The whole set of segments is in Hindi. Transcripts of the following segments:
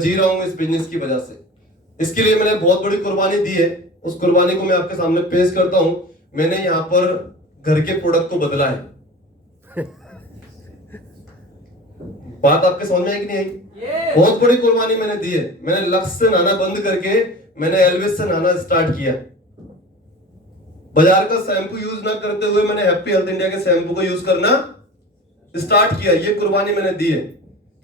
जी रहा हूँ इस बिजनेस की वजह से। इसके लिए मैंने बहुत बड़ी कुर्बानी दी है, उस कुर्बानी को मैं आपके सामने पेश करता हूँ। मैंने यहाँ पर घर के प्रोडक्ट को बदला है। बात आपके समझ में आई कि नहीं आई? बहुत बड़ी कुर्बानी मैंने दी है। मैंने लक्स से नहाना बंद करके मैंने एल्विस से नहाना स्टार्ट किया। बाजार का शैम्पू यूज ना करते हुए मैंने हैप्पी हेल्थ इंडिया के शैम्पू को यूज करना स्टार्ट किया। ये कुर्बानी मैंने दी है,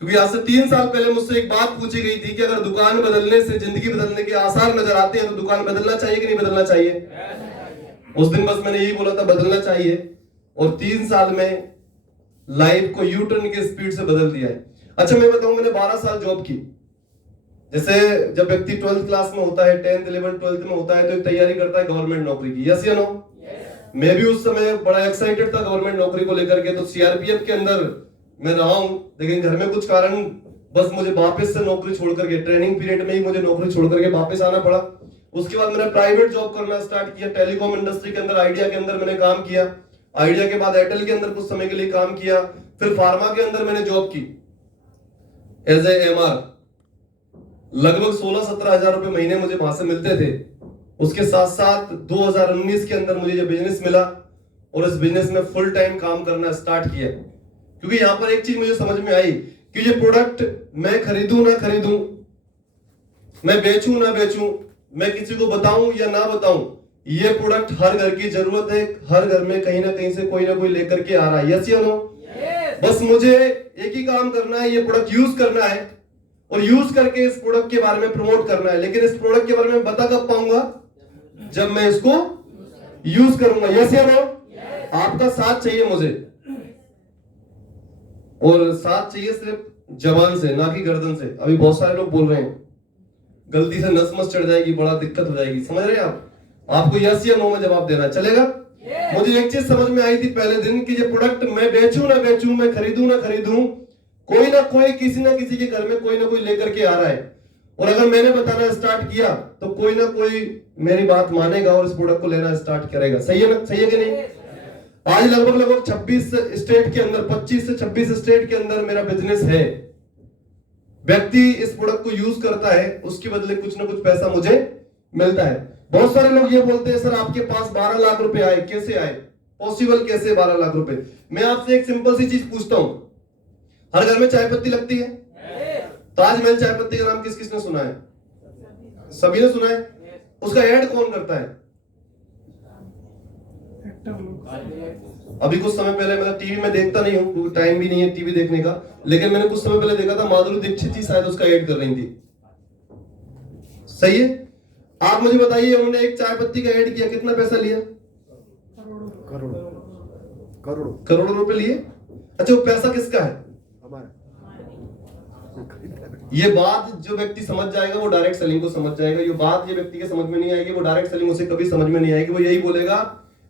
क्योंकि आज से 3 साल पहले मुझसे एक बात पूछी गई थी कि अगर दुकान बदलने से जिंदगी बदलने के आसार नजर आते हैं तो दुकान बदलना चाहिए कि नहीं बदलना चाहिए? उस दिन बस मैंने यही बोला था, बदलना चाहिए। और 3 साल में लाइफ को यू टर्न की स्पीड से बदल दिया है। अच्छा मैं बताऊं, मैंने 12 साल जॉब की। जैसे जब व्यक्ति 12th क्लास में होता है, 10th 11th 12th में होता है, तो तैयारी करता है गवर्नमेंट नौकरी की। यस या नो? मैं भी उस समय बड़ा एक्साइटेड था गवर्नमेंट नौकरी को लेकर के। तो सीआरपीएफ के अंदर मैं रहा हूं, लेकिन घर में कुछ कारण बस मुझे वापस से नौकरी छोड़ करके, ट्रेनिंग पीरियड में ही मुझे नौकरी छोड़ करके वापस आना पड़ा। उसके बाद मैंने प्राइवेट जॉब करना स्टार्ट किया। टेलीकॉम इंडस्ट्री के अंदर, आइडिया के अंदर मैंने काम किया। आइडिया के बाद एयरटेल के अंदर कुछ समय के लिए काम किया। फिर फार्मा के अंदर मैंने जॉब की एज ए एमआर। लगभग 16-17 हजार रुपए महीने मुझे वहां से मिलते थे। उसके साथ साथ 2019 के अंदर मुझे ये बिजनेस मिला और इस बिजनेस में फुल टाइम काम करना स्टार्ट किया। क्योंकि यहां पर एक चीज मुझे समझ में आई कि ये प्रोडक्ट मैं खरीदूं ना खरीदूं, मैं बेचूं ना बेचूं, मैं किसी को बताऊं या ना बताऊं, ये प्रोडक्ट हर घर की जरूरत है। हर घर में कहीं ना कहीं से कोई ना कोई लेकर के आ रहा है। यस या नो? बस मुझे एक ही काम करना है, ये प्रोडक्ट यूज करना है और यूज करके इस प्रोडक्ट के बारे में प्रमोट करना है। लेकिन इस प्रोडक्ट के बारे में बता कब पाऊंगा? जब मैं इसको यूज करूंगा। यस या नो? आपका साथ चाहिए मुझे, और साथ चाहिए सिर्फ जबान से, ना कि गर्दन से। अभी बहुत सारे लोग बोल रहे हैं, गलती से नस मस चढ़ जाएगी, बड़ा दिक्कत हो जाएगी। समझ रहे हैं आप? आपको यस या नो में जवाब देना चलेगा। मुझे एक चीज समझ में आई थी पहले दिन कि ये प्रोडक्ट मैं बेचूं ना बेचूं, मैं खरीदूं ना खरीदूं, कोई ना कोई किसी ना किसी के घर में कोई ना कोई लेकर के आ रहा है। और अगर मैंने बताना स्टार्ट किया तो कोई ना कोई मेरी बात मानेगा और इस प्रोडक्ट को लेना स्टार्ट करेगा। सही है ना? सही है कि नहीं? आज लगभग 26 स्टेट के अंदर, 25 से 26 स्टेट के अंदर मेरा बिजनेस है। व्यक्ति इस प्रोडक्ट को यूज करता है, उसके बदले कुछ ना कुछ पैसा मुझे मिलता है। बहुत सारे लोग ये बोलते हैं, सर आपके पास 12 लाख रुपए आए, कैसे आए? पॉसिबल कैसे 12 लाख रुपए? मैं आपसे एक सिंपल सी चीज पूछता हूं, हर घर में चाय पत्ती लगती है? ताजमहल चाय पत्ती का नाम किस किसने सुना है? सभी ने सुना है। उसका ऐड कौन करता है? अभी कुछ समय पहले, मैं टीवी में देखता नहीं हूँ, टाइम भी नहीं है टीवी देखने का, लेकिन मैंने कुछ समय पहले देखा था माधुरी दीक्षित जी शायद उसका ऐड कर रही थी। सही है? आप मुझे बताइए, उन्होंने एक चाय पत्ती का ऐड किया, कितना पैसा लिया? करोड़ों रुपए लिए। अच्छा वो पैसा किसका है? ये बात जो व्यक्ति समझ जाएगा वो डायरेक्ट सेलिंग को समझ जाएगा। ये बात ये व्यक्ति के समझ में नहीं आएगी, वो डायरेक्ट सेलिंग उसे कभी समझ में नहीं आएगी। वो यही बोलेगा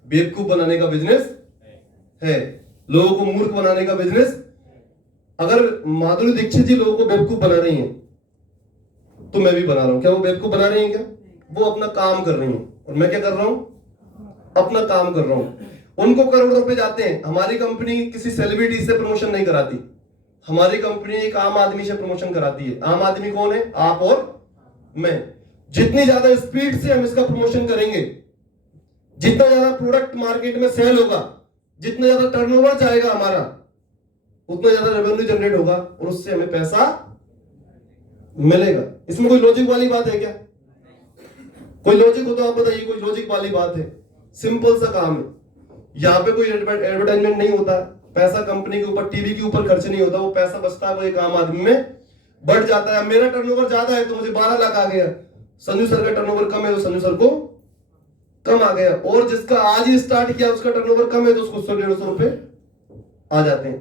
बेवकूफ बनाने का बिजनेस है, लोगों को मूर्ख बनाने का बिजनेस। अगर माधुरी दीक्षित जी लोगों को बेवकूफ बना रही हैं तो मैं भी बना रहा हूं। क्या वो बेवकूफ बना रही हैं? क्या वो अपना काम कर रही हैं और मैं क्या कर रहा हूं? अपना काम कर रहा हूं। उनको करोड़ों रुपए जाते हैं। हमारी कंपनी किसी सेलिब्रिटी से प्रमोशन नहीं कराती, हमारी कंपनी एक आम आदमी से प्रमोशन कराती है। आम आदमी कौन है? आप और मैं। जितनी ज्यादा स्पीड से हम इसका प्रमोशन करेंगे, जितना ज्यादा प्रोडक्ट मार्केट में सेल होगा, जितना ज्यादा टर्नओवर जाएगा हमारा, उतना ज्यादा रेवेन्यू जनरेट होगा और उससे हमें पैसा मिलेगा। इसमें कोई लॉजिक वाली बात है क्या? कोई लॉजिक हो तो आप बताइए, कोई लॉजिक वाली बात है? सिंपल सा काम है। यहाँ पे कोई एडवर्टाइजमेंट नहीं होता, पैसा कंपनी के ऊपर, टीवी के ऊपर खर्च नहीं होता, वो पैसा बचता है, वो एक आम आदमी में बढ़ जाता है। मेरा टर्नओवर ज्यादा है तो मुझे 12 लाख आ गया, संजू सर का टर्नओवर कम है तो संजू सर को कम आ गया, और जिसका आज ही स्टार्ट किया उसका टर्नओवर कम है तो उसको 100-150 रुपए आ जाते हैं।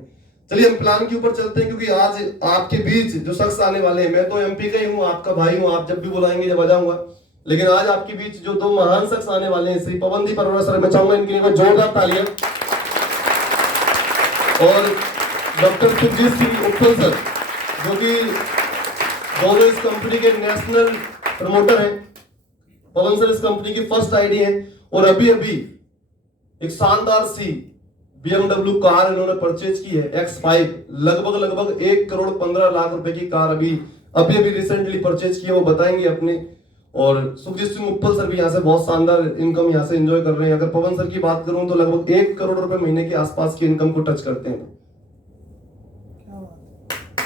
चलिए हम प्लान के ऊपर चलते हैं, क्योंकि आज आपके बीच जो शख्स आने वाले हैं, मैं तो एमपी का ही हूँ, आपका भाई हूँ, आप जब भी बुलाएंगे जब आ जाऊंगा, लेकिन आज आपके बीच जो 2 महान शख्स आने वाले हैं, श्री पवनदीप अरोड़ा सर, मैं चाहूंगा इनके लिए जोरदार तालियां, और डॉक्टर सुरजीत सिंह उत्पल सर, जो कि दोनों इस कंपनी के नेशनल प्रमोटर हैं। पवन सर इस कंपनी की फर्स्ट आईडी है और अभी अभी एक शानदार सी BMW कार इन्होंने परचेज की है, X5। लगभग 1 करोड़ 15 लाख रुपए की कार अभी अभी अभी रिसेंटली परचेज किए, वो बताएंगे अपने। और सुखजीत सिंह उपल सर भी यहाँ से बहुत शानदार इनकम यहाँ से एंजॉय कर रहे हैं। अगर पवन सर की बात करूं तो लगभग 1 करोड़ रुपए महीने के आसपास की इनकम को टच करते हैं।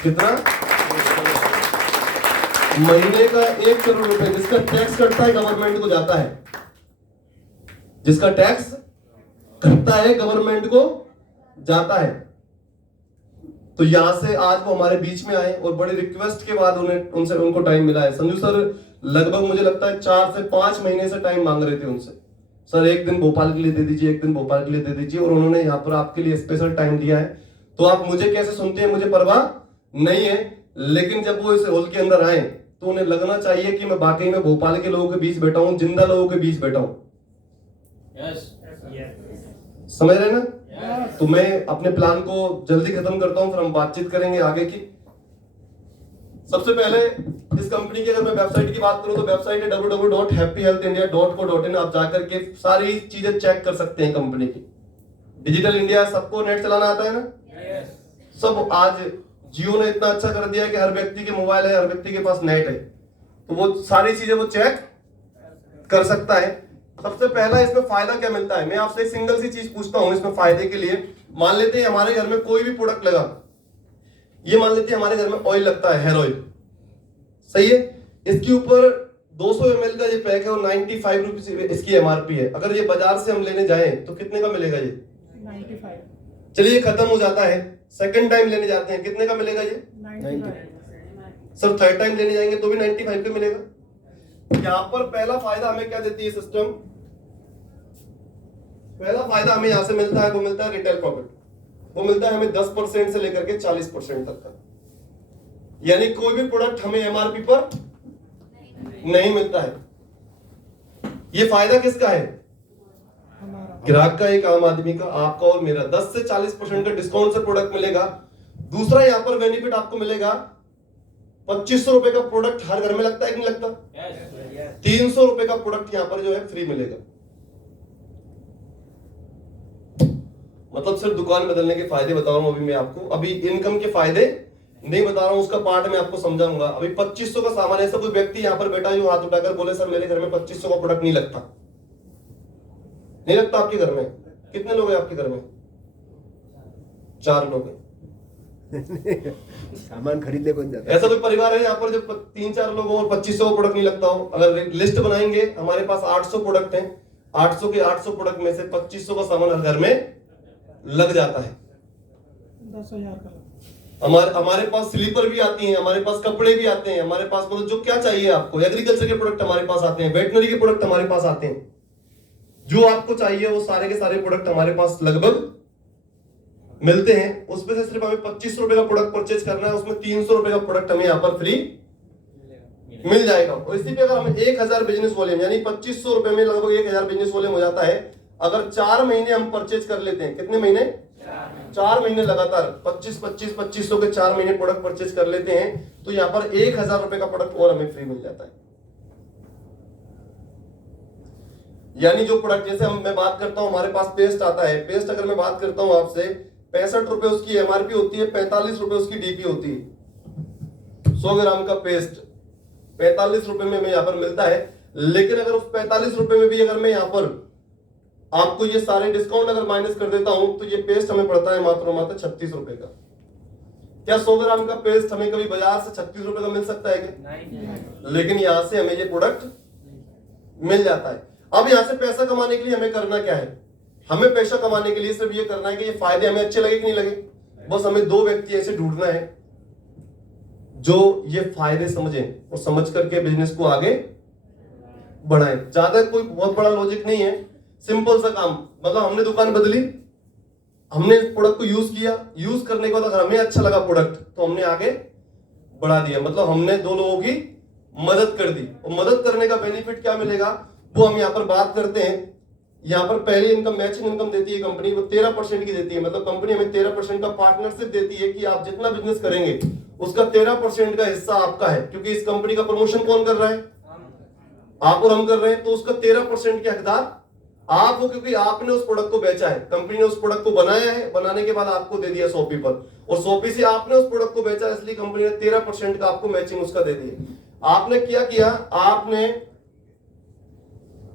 कितना? महीने का 1 करोड़ रुपए, जिसका टैक्स कटता है गवर्नमेंट को जाता है, जिसका टैक्स कटता है गवर्नमेंट को जाता है। तो यहां से आज वो हमारे बीच में आए और बड़ी रिक्वेस्ट के बाद उनको टाइम मिला है। संजू सर लगभग मुझे लगता है 4 से 5 महीने से टाइम मांग रहे थे उनसे, सर एक दिन भोपाल के लिए दे दीजिए, एक दिन भोपाल के लिए दे दीजिए, और उन्होंने यहाँ पर आपके लिए स्पेशल टाइम दिया है। तो आप मुझे कैसे सुनते हैं मुझे परवाह नहीं है, लेकिन जब वो इस हॉल के अंदर आए तो उन्हें लगना चाहिए कि मैं वाकई में भोपाल के लोगों के बीच बैठा हूं, जिंदा लोगों के बीच बैठा हूं। समझ रहे ना? तो मैं अपने प्लान को जल्दी खत्म करता हूं, फिर हम बातचीत करेंगे आगे की। सबसे पहले इस कंपनी की अगर मैं वेबसाइट की बात करूं तो वेबसाइट है www.happyhealthindia.co.in। आप जाकर के सारी चीजें चेक कर सकते हैं कंपनी की। डिजिटल इंडिया, सबको नेट चलाना आता है ना? सब आज जियो ने इतना अच्छा कर दिया है कि हर व्यक्ति के मोबाइल है, हर व्यक्ति के पास नेट है, तो वो सारी चीजें वो चेक कर सकता है। सबसे पहला इसमें फायदा क्या मिलता है, मैं आपसे एक सिंगल सी चीज पूछता हूं इसमें फायदे के लिए। मान लेते हैं हमारे घर में कोई भी प्रोडक्ट लगा, ये मान लेते हैं हमारे घर में ऑयल लगता है, हेयर ऑयल, सही है। इसके ऊपर 200 ml का ये पैक है और 95 रुपीज इसकी एमआरपी है। अगर ये बाजार से हम लेने जाएं तो कितने का मिलेगा ये? 95। चलिए खत्म हो जाता है, सेकंड टाइम लेने जाते हैं, कितने का मिलेगा ये? 95। सर थर्ड टाइम लेने जाएंगे तो भी 95 का मिलेगा। यहाँ पर पहला फायदा हमें क्या देती है सिस्टम? पहला फायदा हमें यहां से मिलता है, वो मिलता है रिटेल प्रॉफिट। वो मिलता है हमें 10% से लेकर के 40% तक का। यानी कोई भी प्रोडक्ट हमें एमआरपी पर नहीं मिलता है। ये फायदा किसका है? ग्राहक का, एक आम आदमी का, आपका और मेरा। 10 से 40% का डिस्काउंट से प्रोडक्ट मिलेगा। दूसरा यहां पर बेनिफिट आपको मिलेगा, 2500 रुपए का प्रोडक्ट हर घर में लगता है कि नहीं लगता? 300 रुपए का प्रोडक्ट यहां पर जो है फ्री मिलेगा। मतलब सिर्फ दुकान बदलने के फायदे बता रहा हूं अभी मैं आपको, अभी इनकम के फायदे नहीं बता रहा हूं, उसका पार्ट मैं आपको समझाऊंगा। अभी 2500 का सामान, ऐसा कोई व्यक्ति यहां पर बैठा जो हाथ उठाकर बोले सर मेरे घर में 2500 का प्रोडक्ट नहीं लगता, नहीं लगता आपके घर में? कितने लोग हैं आपके घर में? 4 लोग हैं। सामान खरीदने कौन जाता है? ऐसा कोई परिवार है यहाँ पर जो 3-4 लोगों और 2500 प्रोडक्ट नहीं लगता हो? अगर लिस्ट बनाएंगे, हमारे पास 800 प्रोडक्ट हैं, 800 के 800 प्रोडक्ट में से 2500 का सामान हर घर में लग जाता है। 10,000 का। हमारे पास स्लीपर भी आती हैं, हमारे पास कपड़े भी आते हैं, हमारे पास मतलब जो क्या चाहिए आपको, एग्रीकल्चर के प्रोडक्ट हमारे पास आते हैं, वेटनरी के प्रोडक्ट हमारे पास आते हैं। जो आपको चाहिए वो सारे के सारे प्रोडक्ट हमारे पास लगभग मिलते हैं। उसमें से सिर्फ हमें 2500 रुपए का प्रोडक्ट परचेज करना है, उसमें 300 रुपए का प्रोडक्ट हमें यहाँ पर फ्री मिल जाएगा। और इसी पे अगर हमें 1000 बिजनेस वॉल्यूम, यानी 2500 रुपए में लगभग 1000 बिजनेस वॉल्यूम हो जाता है। अगर 4 महीने हम परचेज कर लेते हैं, कितने महीने? 4 महीने लगातार 2500 के 4 महीने प्रोडक्ट परचेज कर लेते हैं, तो यहाँ पर 1000 रुपए का प्रोडक्ट और हमें फ्री मिल जाता है। यानी जो प्रोडक्ट, जैसे मैं बात करता हूं, हमारे पास पेस्ट आता है, पेस्ट अगर मैं बात करता हूं आपसे, 65 रुपए उसकी एमआरपी होती है, 45 रुपए उसकी डीपी होती है। 100 ग्राम का पेस्ट 45 रुपए में हमें यहाँ पर मिलता है। लेकिन अगर उस 45 रुपए में भी अगर मैं यहाँ पर आपको ये सारे डिस्काउंट अगर माइनस कर देता हूं, तो ये पेस्ट हमें पड़ता है मात्र 36 रुपए का। क्या 100 ग्राम का पेस्ट हमें कभी बाजार से 36 रुपए का मिल सकता है क्या? नहीं। लेकिन यहां से हमें ये प्रोडक्ट मिल जाता है। अब यहां से पैसा कमाने के लिए हमें करना क्या है? हमें पैसा कमाने के लिए सिर्फ ये करना है कि ये फायदे हमें अच्छे लगे कि नहीं लगे, बस हमें 2 व्यक्ति ऐसे ढूंढना है जो ये फायदे समझें और समझ करके बिजनेस को आगे बढ़ाएं। ज्यादा कोई बहुत बड़ा लॉजिक नहीं है, सिंपल सा काम। मतलब हमने दुकान बदली, हमने प्रोडक्ट को यूज किया, यूज करने के बाद अगर हमें अच्छा लगा प्रोडक्ट तो हमने आगे बढ़ा दिया, मतलब हमने 2 लोगों की मदद कर दी। और मदद करने का बेनिफिट क्या मिलेगा वो हम यहाँ पर बात करते हैं। यहाँ पर पहली इनकम, मैचिंग इनकम देती है कंपनी, वो 13% की देती है। मतलब कंपनी हमें 13% का पार्टनरशिप देती है कि आप जितना बिजनेस करेंगे उसका 13% का हिस्सा आपका है। क्योंकि इस कंपनी का प्रमोशन कौन कर रहा है? आप और हम कर रहे हैं। तो उसका 13% के हकदार आप हो, क्योंकि आपने उस प्रोडक्ट को बेचा है, कंपनी ने उस प्रोडक्ट को बनाया है, बनाने के बाद आपको दे दिया 100 पर, और 100 से आपने उस प्रोडक्ट को बेचा, इसलिए कंपनी ने 13% का आपको मैचिंग उसका दे दिया। आपने क्या किया, आपने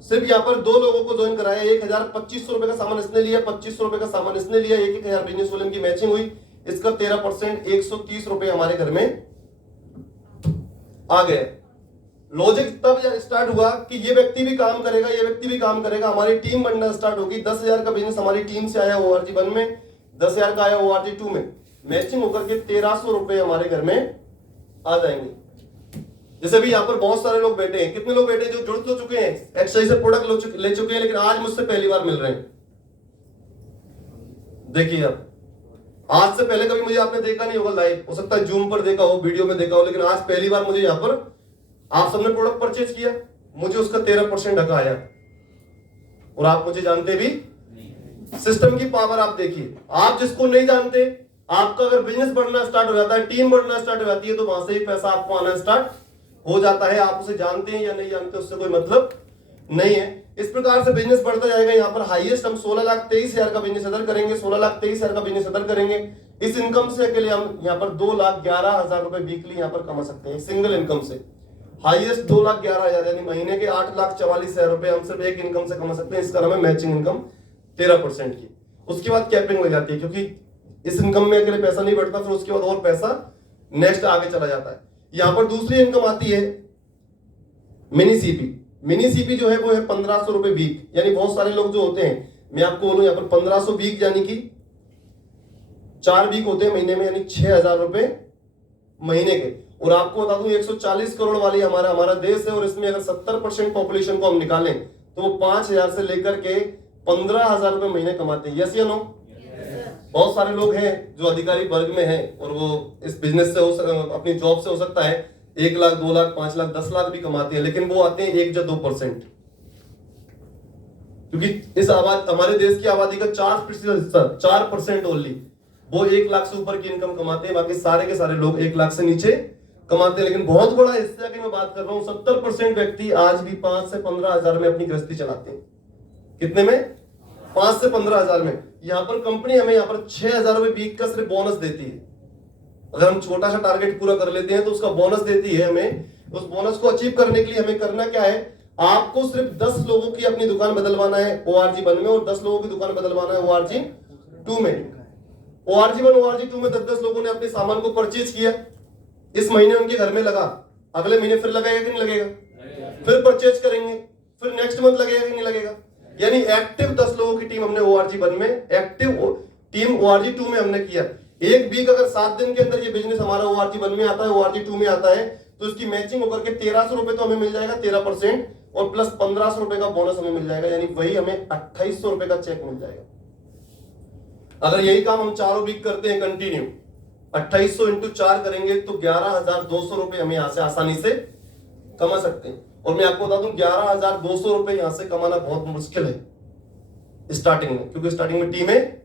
सिर्फ यहाँ पर 2 लोगों को ज्वाइन कराया, 1,2500 रुपए का सामान इसने लिया, 2500 रुपए का सामान इसने लिया, 1,000 बिजनेस वॉल्यूम की मैचिंग हुई, इसका 13% 130 रुपए हमारे घर में आ गए। लॉजिक तब स्टार्ट हुआ कि ये व्यक्ति भी काम करेगा, ये व्यक्ति भी काम करेगा, हमारी टीम बनना स्टार्ट होगी। 10,000 का बिजनेस हमारी टीम से आया ORG 1 में, 10,000 का आया ORG 2 में, मैचिंग होकर के 1300 रुपए हमारे घर में आ जाएंगे। जैसे भी यहाँ पर बहुत सारे लोग बैठे हैं, कितने लोग बैठे हैं जो जुड़ तो चुके हैं, एक्सरसाइज से प्रोडक्ट ले चुके हैं, लेकिन आज मुझसे पहली बार मिल रहे हैं। देखिए आप, आज से पहले कभी मुझे आपने देखा नहीं होगा लाइव, हो सकता है जूम पर देखा हो, वीडियो में देखा हो, लेकिन आज पहली बार मुझे यहाँ पर आप सबने प्रोडक्ट परचेज किया, मुझे उसका 13% हक आया और आप मुझे जानते भी। सिस्टम की पावर आप देखिए, आप जिसको नहीं जानते, आपका अगर बिजनेस बढ़ना स्टार्ट हो जाता है, टीम बढ़ना स्टार्ट हो जाती है, तो वहां से ही पैसा आपको आना स्टार्ट हो जाता है। आप उसे जानते हैं या नहीं जानते, उससे कोई मतलब नहीं है। इस प्रकार से बिजनेस बढ़ता जाएगा। यहाँ पर हाईएस्ट हम 16,23,000 का बिजनेस अदर करेंगे, 16,23,000 का बिजनेस अदर करेंगे। इस इनकम से अकेले हम यहाँ पर 2,11,000 रुपए वीकली यहाँ पर कमा सकते हैं, सिंगल इनकम से। हाईएस्ट 2,11,000 यानी महीने के 8,44,000 रुपए हम सिर्फ एक इनकम से कमा सकते हैं। इसका नाम है मैचिंग इनकम 13% की। उसके बाद कैपिंग लग जाती है, क्योंकि इस इनकम में अकेले पैसा नहीं बढ़ता, फिर उसके बाद और पैसा नेक्स्ट आगे चला जाता है। यहां पर दूसरी इनकम आती है मिनी सीपी। मिनी सीपी जो है वो है 1,500 रुपए वीक, यानी बहुत सारे लोग जो होते हैं, मैं आपको बोलूं यहाँ पर 1,500 वीक यानी कि 4 वीक होते हैं महीने में, यानी 6,000 रुपए महीने के। और आपको बता दूं 140 करोड़ वाली हमारा देश है, और इसमें अगर 70% पॉपुलेशन को हम निकालें तो वो 5,000 से लेकर के 15,000 रुपए महीने कमाते हैं। यस या नो? बहुत सारे लोग हैं जो अधिकारी वर्ग में हैं और वो इस बिजनेस से अपनी जॉब से हो सकता है 1 लाख, 2 लाख, 5 लाख, 10 लाख भी कमाते हैं, लेकिन वो आते हैं 1 या 2%, क्योंकि इस आबादी, हमारे देश की आबादी का 4% हिस्सा, 4% ओनली, वो 1 लाख से ऊपर की इनकम कमाते हैं। बाकी सारे के सारे लोग 1 लाख से नीचे कमाते हैं। लेकिन बहुत बड़ा हिस्सा की मैं बात कर रहा हूं, 70% व्यक्ति आज भी 5 से 15,000 में अपनी गृहस्थी चलाते हैं। कितने में? 5 से 15,000 में। यहाँ पर कंपनी हमें यहाँ पर 6,000 रुपए वीक का सिर्फ बोनस देती है। अगर हम छोटा सा टारगेट पूरा कर लेते हैं तो उसका बोनस देती है हमें। उस बोनस को अचीव करने के लिए हमें करना क्या है, आपको सिर्फ 10 लोगों की अपनी दुकान बदलवाना है ORG 1 में, और 10 लोगों की दुकान बदलवाना है ORG 2 में। ORG 1, ORG 2 में 10-10 लोगों ने अपने सामान को परचेज किया, इस महीने उनके घर में लगा, अगले महीने फिर लगेगा कि नहीं लगेगा? फिर परचेज करेंगे, फिर नेक्स्ट मंथ लगेगा कि नहीं लगेगा? यानी एक्टिव 10 लोगों की टीम हमने ORG 1 में, एक्टिव टीम ORG 2 में हमने किया। एक वीक अगर 7 दिन के अंदर ये बिजनेस हमारा ORG 1 में आता है, ORG 2 में आता है, तो इसकी मैचिंग होकर के 1,300 रुपए तो हमें मिल जाएगा, 13%, और प्लस 1,500 रुपए का बोनस हमें मिल जाएगा, यानी वही हमें 2,800 रुपए का चेक मिल जाएगा। अगर यही काम हम 4 वीक करते हैं कंटिन्यू, 2,800 इंटू 4 करेंगे तो 11,200 रुपए हमें यहां से आसानी से कमा सकते हैं। और मैं आपको बता दूं 11,200 रुपए यहां से कमाना बहुत मुश्किल है स्टार्टिंग में, क्योंकि स्टार्टिंग में टीमें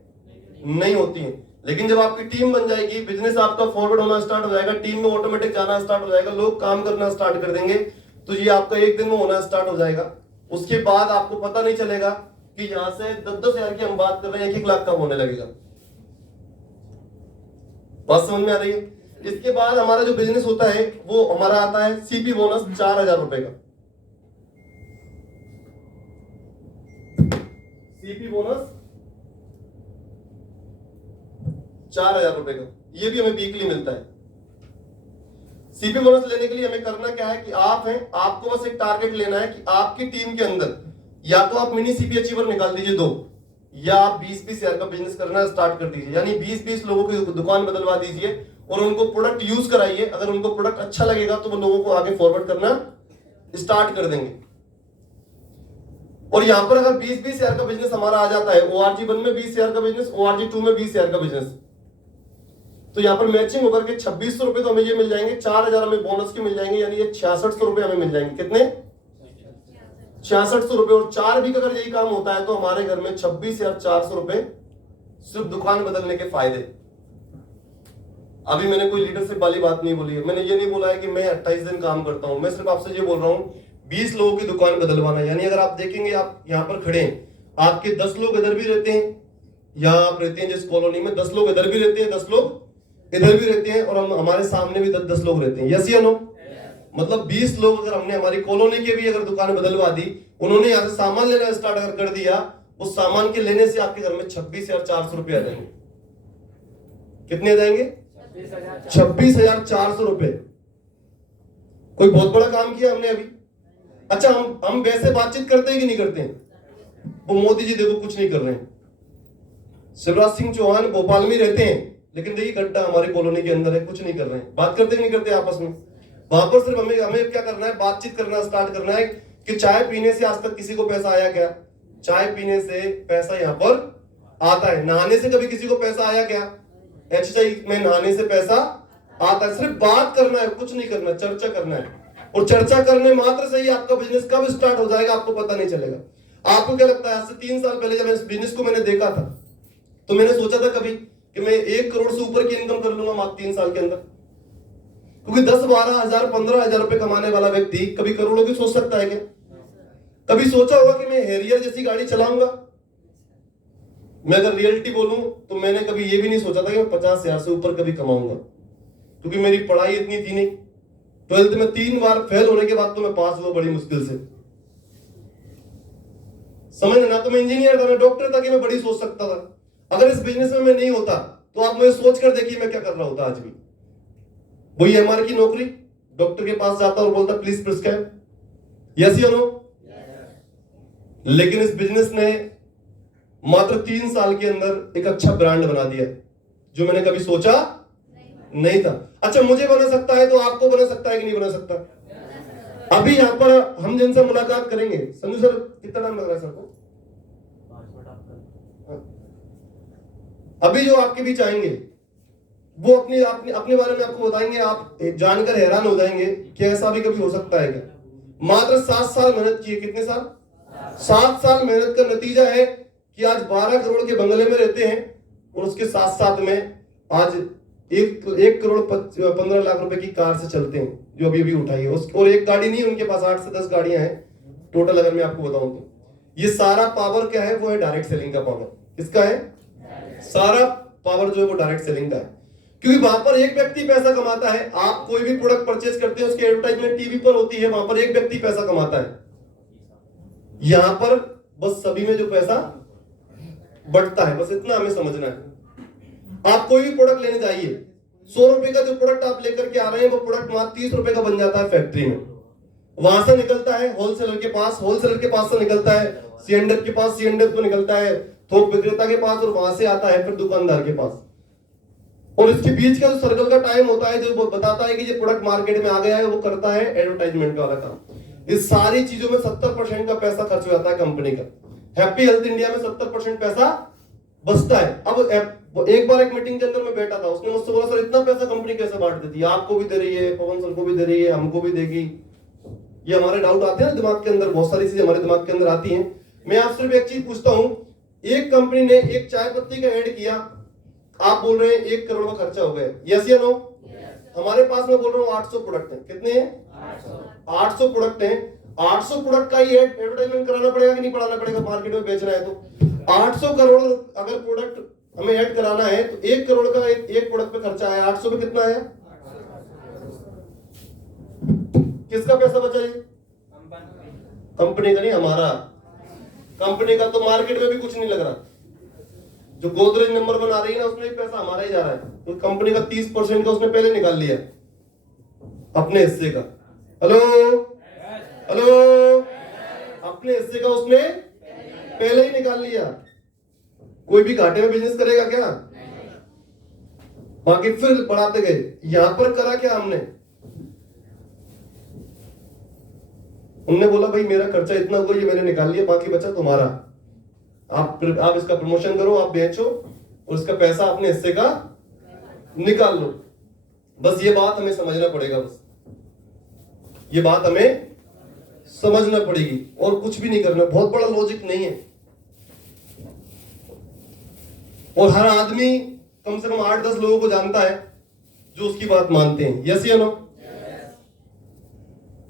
नहीं होती हैं। लेकिन जब आपकी टीम बन जाएगी, बिजनेस आपका फॉरवर्ड होना स्टार्ट हो जाएगा, टीम में ऑटोमेटिक जाना स्टार्ट हो जाएगा, लोग काम करना स्टार्ट कर देंगे, तो ये आपका एक दिन में होना स्टार्ट हो जाएगा। उसके बाद आपको पता नहीं चलेगा कि यहां से 10-10 हजार की हम बात कर रहे हैं, 1-1 लाख का होने लगेगा। बात समझ में आ रही है? इसके बाद हमारा जो बिजनेस होता है वो हमारा आता है CP बोनस 4,000 रुपए का। CP बोनस 4,000 रुपए का, ये भी हमें वीकली मिलता है। CP बोनस लेने के लिए हमें करना क्या है कि आप हैं, आपको बस एक टारगेट लेना है कि आपकी टीम के अंदर या तो आप मिनी CP अचीवर निकाल दीजिए 2, या आप 20-20 हजार का बिजनेस करना स्टार्ट कर दीजिए, यानी 20-20 लोगों की दुकान बदलवा दीजिए और उनको प्रोडक्ट यूज कराइए। अगर उनको प्रोडक्ट अच्छा लगेगा तो वो लोगों को आगे फॉरवर्ड करना स्टार्ट कर देंगे। और यहां पर अगर 20-20 हजार का बिजनेस हमारा आ जाता है, ORG 1 में 20 हजार का बिजनेस, ORG 2 में 20 हजार का बिजनेस, तो यहां पर मैचिंग होकर के 2,600 रुपए तो हमें ये मिल जाएंगे, 4,000 हमें बोनस के मिल जाएंगे, यानी ये 6,600 रुपए हमें मिल जाएंगे। कितने? 6,600 रुपए। और 4 वीक अगर यही काम होता है तो हमारे घर में 26,400 रुपए सिर्फ दुकान बदलने के फायदे। अभी मैंने कोई लीडरशिप वाली बात नहीं बोली है, मैंने ये नहीं बोला है कि मैं 28 दिन काम करता हूं, मैं सिर्फ आपसे ये बोल रहा हूं 20 लोगों की दुकान बदलवाना। यानी अगर आप देखेंगे, आप यहां पर खड़े हैं, आपके 10 लोग इधर भी रहते हैं, यहां आप रहते हैं जिस कॉलोनी में, 10 लोग इधर भी रहते हैं, 10 लोग इधर भी रहते हैं और हम हमारे सामने भी 10-10 लोग रहते हैं, यस या नो? मतलब 20 लोग अगर हमने हमारी कॉलोनी के भी अगर दुकान बदलवा दी, उन्होंने यहाँ से सामान लेना स्टार्ट अगर कर दिया, उस सामान के लेने से आपके घर में 26,400 रुपए आ जाएंगे। कितने आ जाएंगे? 26,400 रुपए। कोई बहुत बड़ा काम किया हमने अभी। अच्छा, हम वैसे बातचीत करते हैं कि नहीं करते हैं? वो मोदी जी देखो कुछ नहीं कर रहे हैं, शिवराज सिंह चौहान भोपाल में रहते हैं, लेकिन देखिए गड्ढा हमारे कॉलोनी के अंदर है, कुछ नहीं कर रहे हैं। बात करते नहीं करते आपस में? वहां पर सिर्फ हमें क्या करना है, बातचीत करना स्टार्ट करना है कि चाय पीने से आज तक किसी को पैसा आया क्या? चाय पीने से पैसा यहाँ पर आता है। नहाने से कभी किसी को पैसा आया क्या? एक्सरसाइज में नहाने से पैसा आता है। सिर्फ बात करना है, कुछ नहीं करना, चर्चा करना है। और चर्चा करने मात्र से ही आपका बिजनेस कब स्टार्ट हो जाएगा आपको पता नहीं चलेगा। आपको क्या लगता है, आज से 3 साल पहले जब इस बिजनेस को मैंने देखा था, तो मैंने सोचा था कभी कि मैं 1 करोड़ से ऊपर की इनकम कर लूंगा मात्र 3 साल के अंदर? क्योंकि 10-12 हजार 15,000 रुपए कमाने वाला व्यक्ति कभी करोड़ों की सोच सकता है क्या? कभी सोचा होगा कि मैं हैरियर जैसी गाड़ी चलाऊंगा? मैं अगर रियलिटी बोलूं तो मैंने कभी ये भी नहीं सोचा था कि मैं 50,000 से ऊपर कभी कमाऊंगा, क्योंकि मेरी पढ़ाई इतनी थी नहीं। 12th में 3 बार फेल होने के बाद तो मैं पास हुआ बड़ी मुश्किल से। समझ ना, तो मैं इंजीनियर था, मैं डॉक्टर था कि मैं बड़ी सोच सकता था। अगर इस बिजनेस में मैं नहीं होता तो आप मुझे सोच कर देखिए मैं क्या कर रहा होता आज भी। वही एमआर की नौकरी, डॉक्टर के पास जाता और बोलता प्लीज प्रिस्क्राइब, यस या नो? लेकिन इस बिजनेस ने मात्र 3 साल के अंदर एक अच्छा ब्रांड बना दिया, जो मैंने कभी सोचा नहीं था। अच्छा, मुझे बना सकता है तो आपको बना सकता है कि नहीं बना सकता? अभी यहाँ पर हम जिनसे मुलाकात करेंगे, संजू सर कितना टाइम लग रहा है सर को? अभी जो आपके बीच आएंगे वो अपने बारे में आपको बताएंगे, आप जानकर हैरान हो जाएंगे कि ऐसा भी कभी हो सकता है क्या? मात्र 7 साल मेहनत की है। कितने साल? 7 साल मेहनत का नतीजा है कि आज 12 करोड़ के बंगले में रहते हैं और उसके साथ साथ में आज 1 करोड़ 15 लाख रुपए की कार से चलते हैं, जो अभी अभी उठाई है। और एक गाड़ी नहीं, उनके पास 8 से 10 गाड़ियां हैं टोटल। अगर मैं आपको बताऊं तो ये सारा पावर क्या है? वो है डायरेक्ट सेलिंग का पावर। किसका है? सारा पावर जो है वो डायरेक्ट सेलिंग का है। क्योंकि वहां पर एक व्यक्ति पैसा कमाता है। आप कोई भी प्रोडक्ट परचेज करते हैं, उसकी एडवर्टाइजमेंट टीवी पर होती है, वहां पर एक व्यक्ति पैसा कमाता है। यहां पर बस सभी में जो पैसा बढ़ता है, बस इतना हमें समझना है। आप कोई भी प्रोडक्ट लेने जाइए, 100 रुपए का जो प्रोडक्ट आप लेकर के आ रहे हैं वो प्रोडक्ट मात्र 30 रुपए का बन जाता है फैक्ट्री में। वहां से निकलता है होलसेलर के पास, होलसेलर के पास से निकलता है सीएंडर के पास, सीएंडर को निकलता है थोक विक्रेता के पास, और वहां से आता है फिर दुकानदार के पास। और इसके बीच का जो सर्कल का टाइम होता है, जो बताता है कि ये प्रोडक्ट मार्केट में आ गया है, वो करता है एडवर्टाइजमेंट वाला काम। इस सारी चीजों में 70% का पैसा खर्च हो जाता है कंपनी का। हैप्पी हेल्थ इंडिया में 70% पैसा बचता है। अब एक बार एक मीटिंग के अंदर मैं बैठा था, उसने मुझसे बोला सर इतना पैसा कंपनी कैसे बांट देती है? आपको भी दे रही है, पवन सर को भी दे रही है, हमको भी देगी। ये हमारे डाउट आते हैं ना दिमाग के अंदर, बहुत सारी चीजें हमारे दिमाग के अंदर आती हैं। मैं आपसे सिर्फ एक चीज पूछता हूं, एक कंपनी ने एक चाय पत्ती का ऐड किया, आप बोल रहे हैं 1 करोड़ का खर्चा हो गया, यस या नो? हमारे पास मैं बोल रहा हूँ 800 प्रोडक्ट हैं। कितने हैं? 800 प्रोडक्ट हैं। 800 प्रोडक्ट का ही एडवर्टाइजमेंट कराना पड़ेगा कि नहीं कराना पड़ेगा? मार्केट में बेचना है तो 800 करोड़ अगर प्रोडक्ट हमें ऐड कराना है तो 1 करोड़ का एक प्रोडक्ट पे खर्चा आया, 800 पे कितना आया? किसका पैसा बचा? ये कंपनी का नहीं, हमारा। कंपनी का तो मार्केट में भी कुछ नहीं लग रहा। जो गोदरेज नंबर 1 आ रही है ना, उसमें भी पैसा हमारा ही जा रहा है। तो कंपनी का 30% का उसने पहले निकाल लिया अपने हिस्से का। हेलो हेलो, अपने हिस्से का उसने पहले ही निकाल लिया। कोई भी घाटे में बिजनेस करेगा क्या? बाकी फिर बढ़ाते गए। यहां पर करा क्या हमने? उनने बोला भाई मेरा खर्चा इतना हुआ, ये मैंने निकाल लिया, बाकी बचा तुम्हारा। आप इसका प्रमोशन करो, आप बेचो और इसका पैसा अपने हिस्से का निकाल लो। बस ये बात हमें समझना पड़ेगा। बस ये बात हमें समझना पड़ेगी और कुछ भी नहीं करना। बहुत बड़ा लॉजिक नहीं है। और हर आदमी कम से कम 8-10 लोगों को जानता है जो उसकी बात मानते हैं, यस या नो?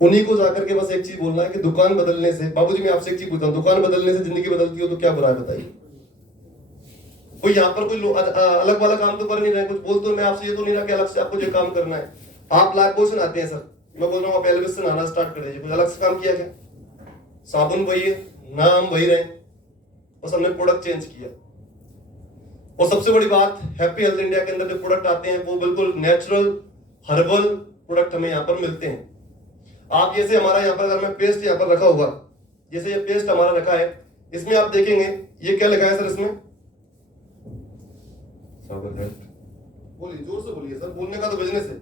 उन्हीं को जाकर के बस एक चीज बोलना है कि दुकान बदलने से, बाबूजी मैं आपसे एक चीज पूछता हूं, दुकान बदलने से जिंदगी बदलती हो तो क्या बुरा है बताइए? कोई यहाँ पर कोई अलग वाला काम तो कर नहीं रहे, कुछ बोल तो मैं आपसे ये तो नहीं रहा कि अलग से आपको जो काम करना है। आप लाइफ बॉय से नहाते हैं सर, मैं बोल रहा हूँ आप एलविस से नहाना स्टार्ट कर दीजिए। कुछ अलग से काम किया क्या? साबुन वही है, नाम वही रहे, बस हमने प्रोडक्ट चेंज किया। और सबसे बड़ी बात, हैप्पी हेल्थ इंडिया के अंदर जो प्रोडक्ट आते हैं वो बिल्कुल नेचुरल हर्बल प्रोडक्ट हमें यहाँ पर मिलते हैं। आप जैसे हमारा यहाँ पर अगर मैं पेस्ट यहाँ पर रखा हुआ, जैसे ये पेस्ट हमारा रखा है, इसमें आप देखेंगे ये क्या लिखा है सर? इसमें बोलिए, जोर से बोलिए सर, बोलने का तो बिजनेस है।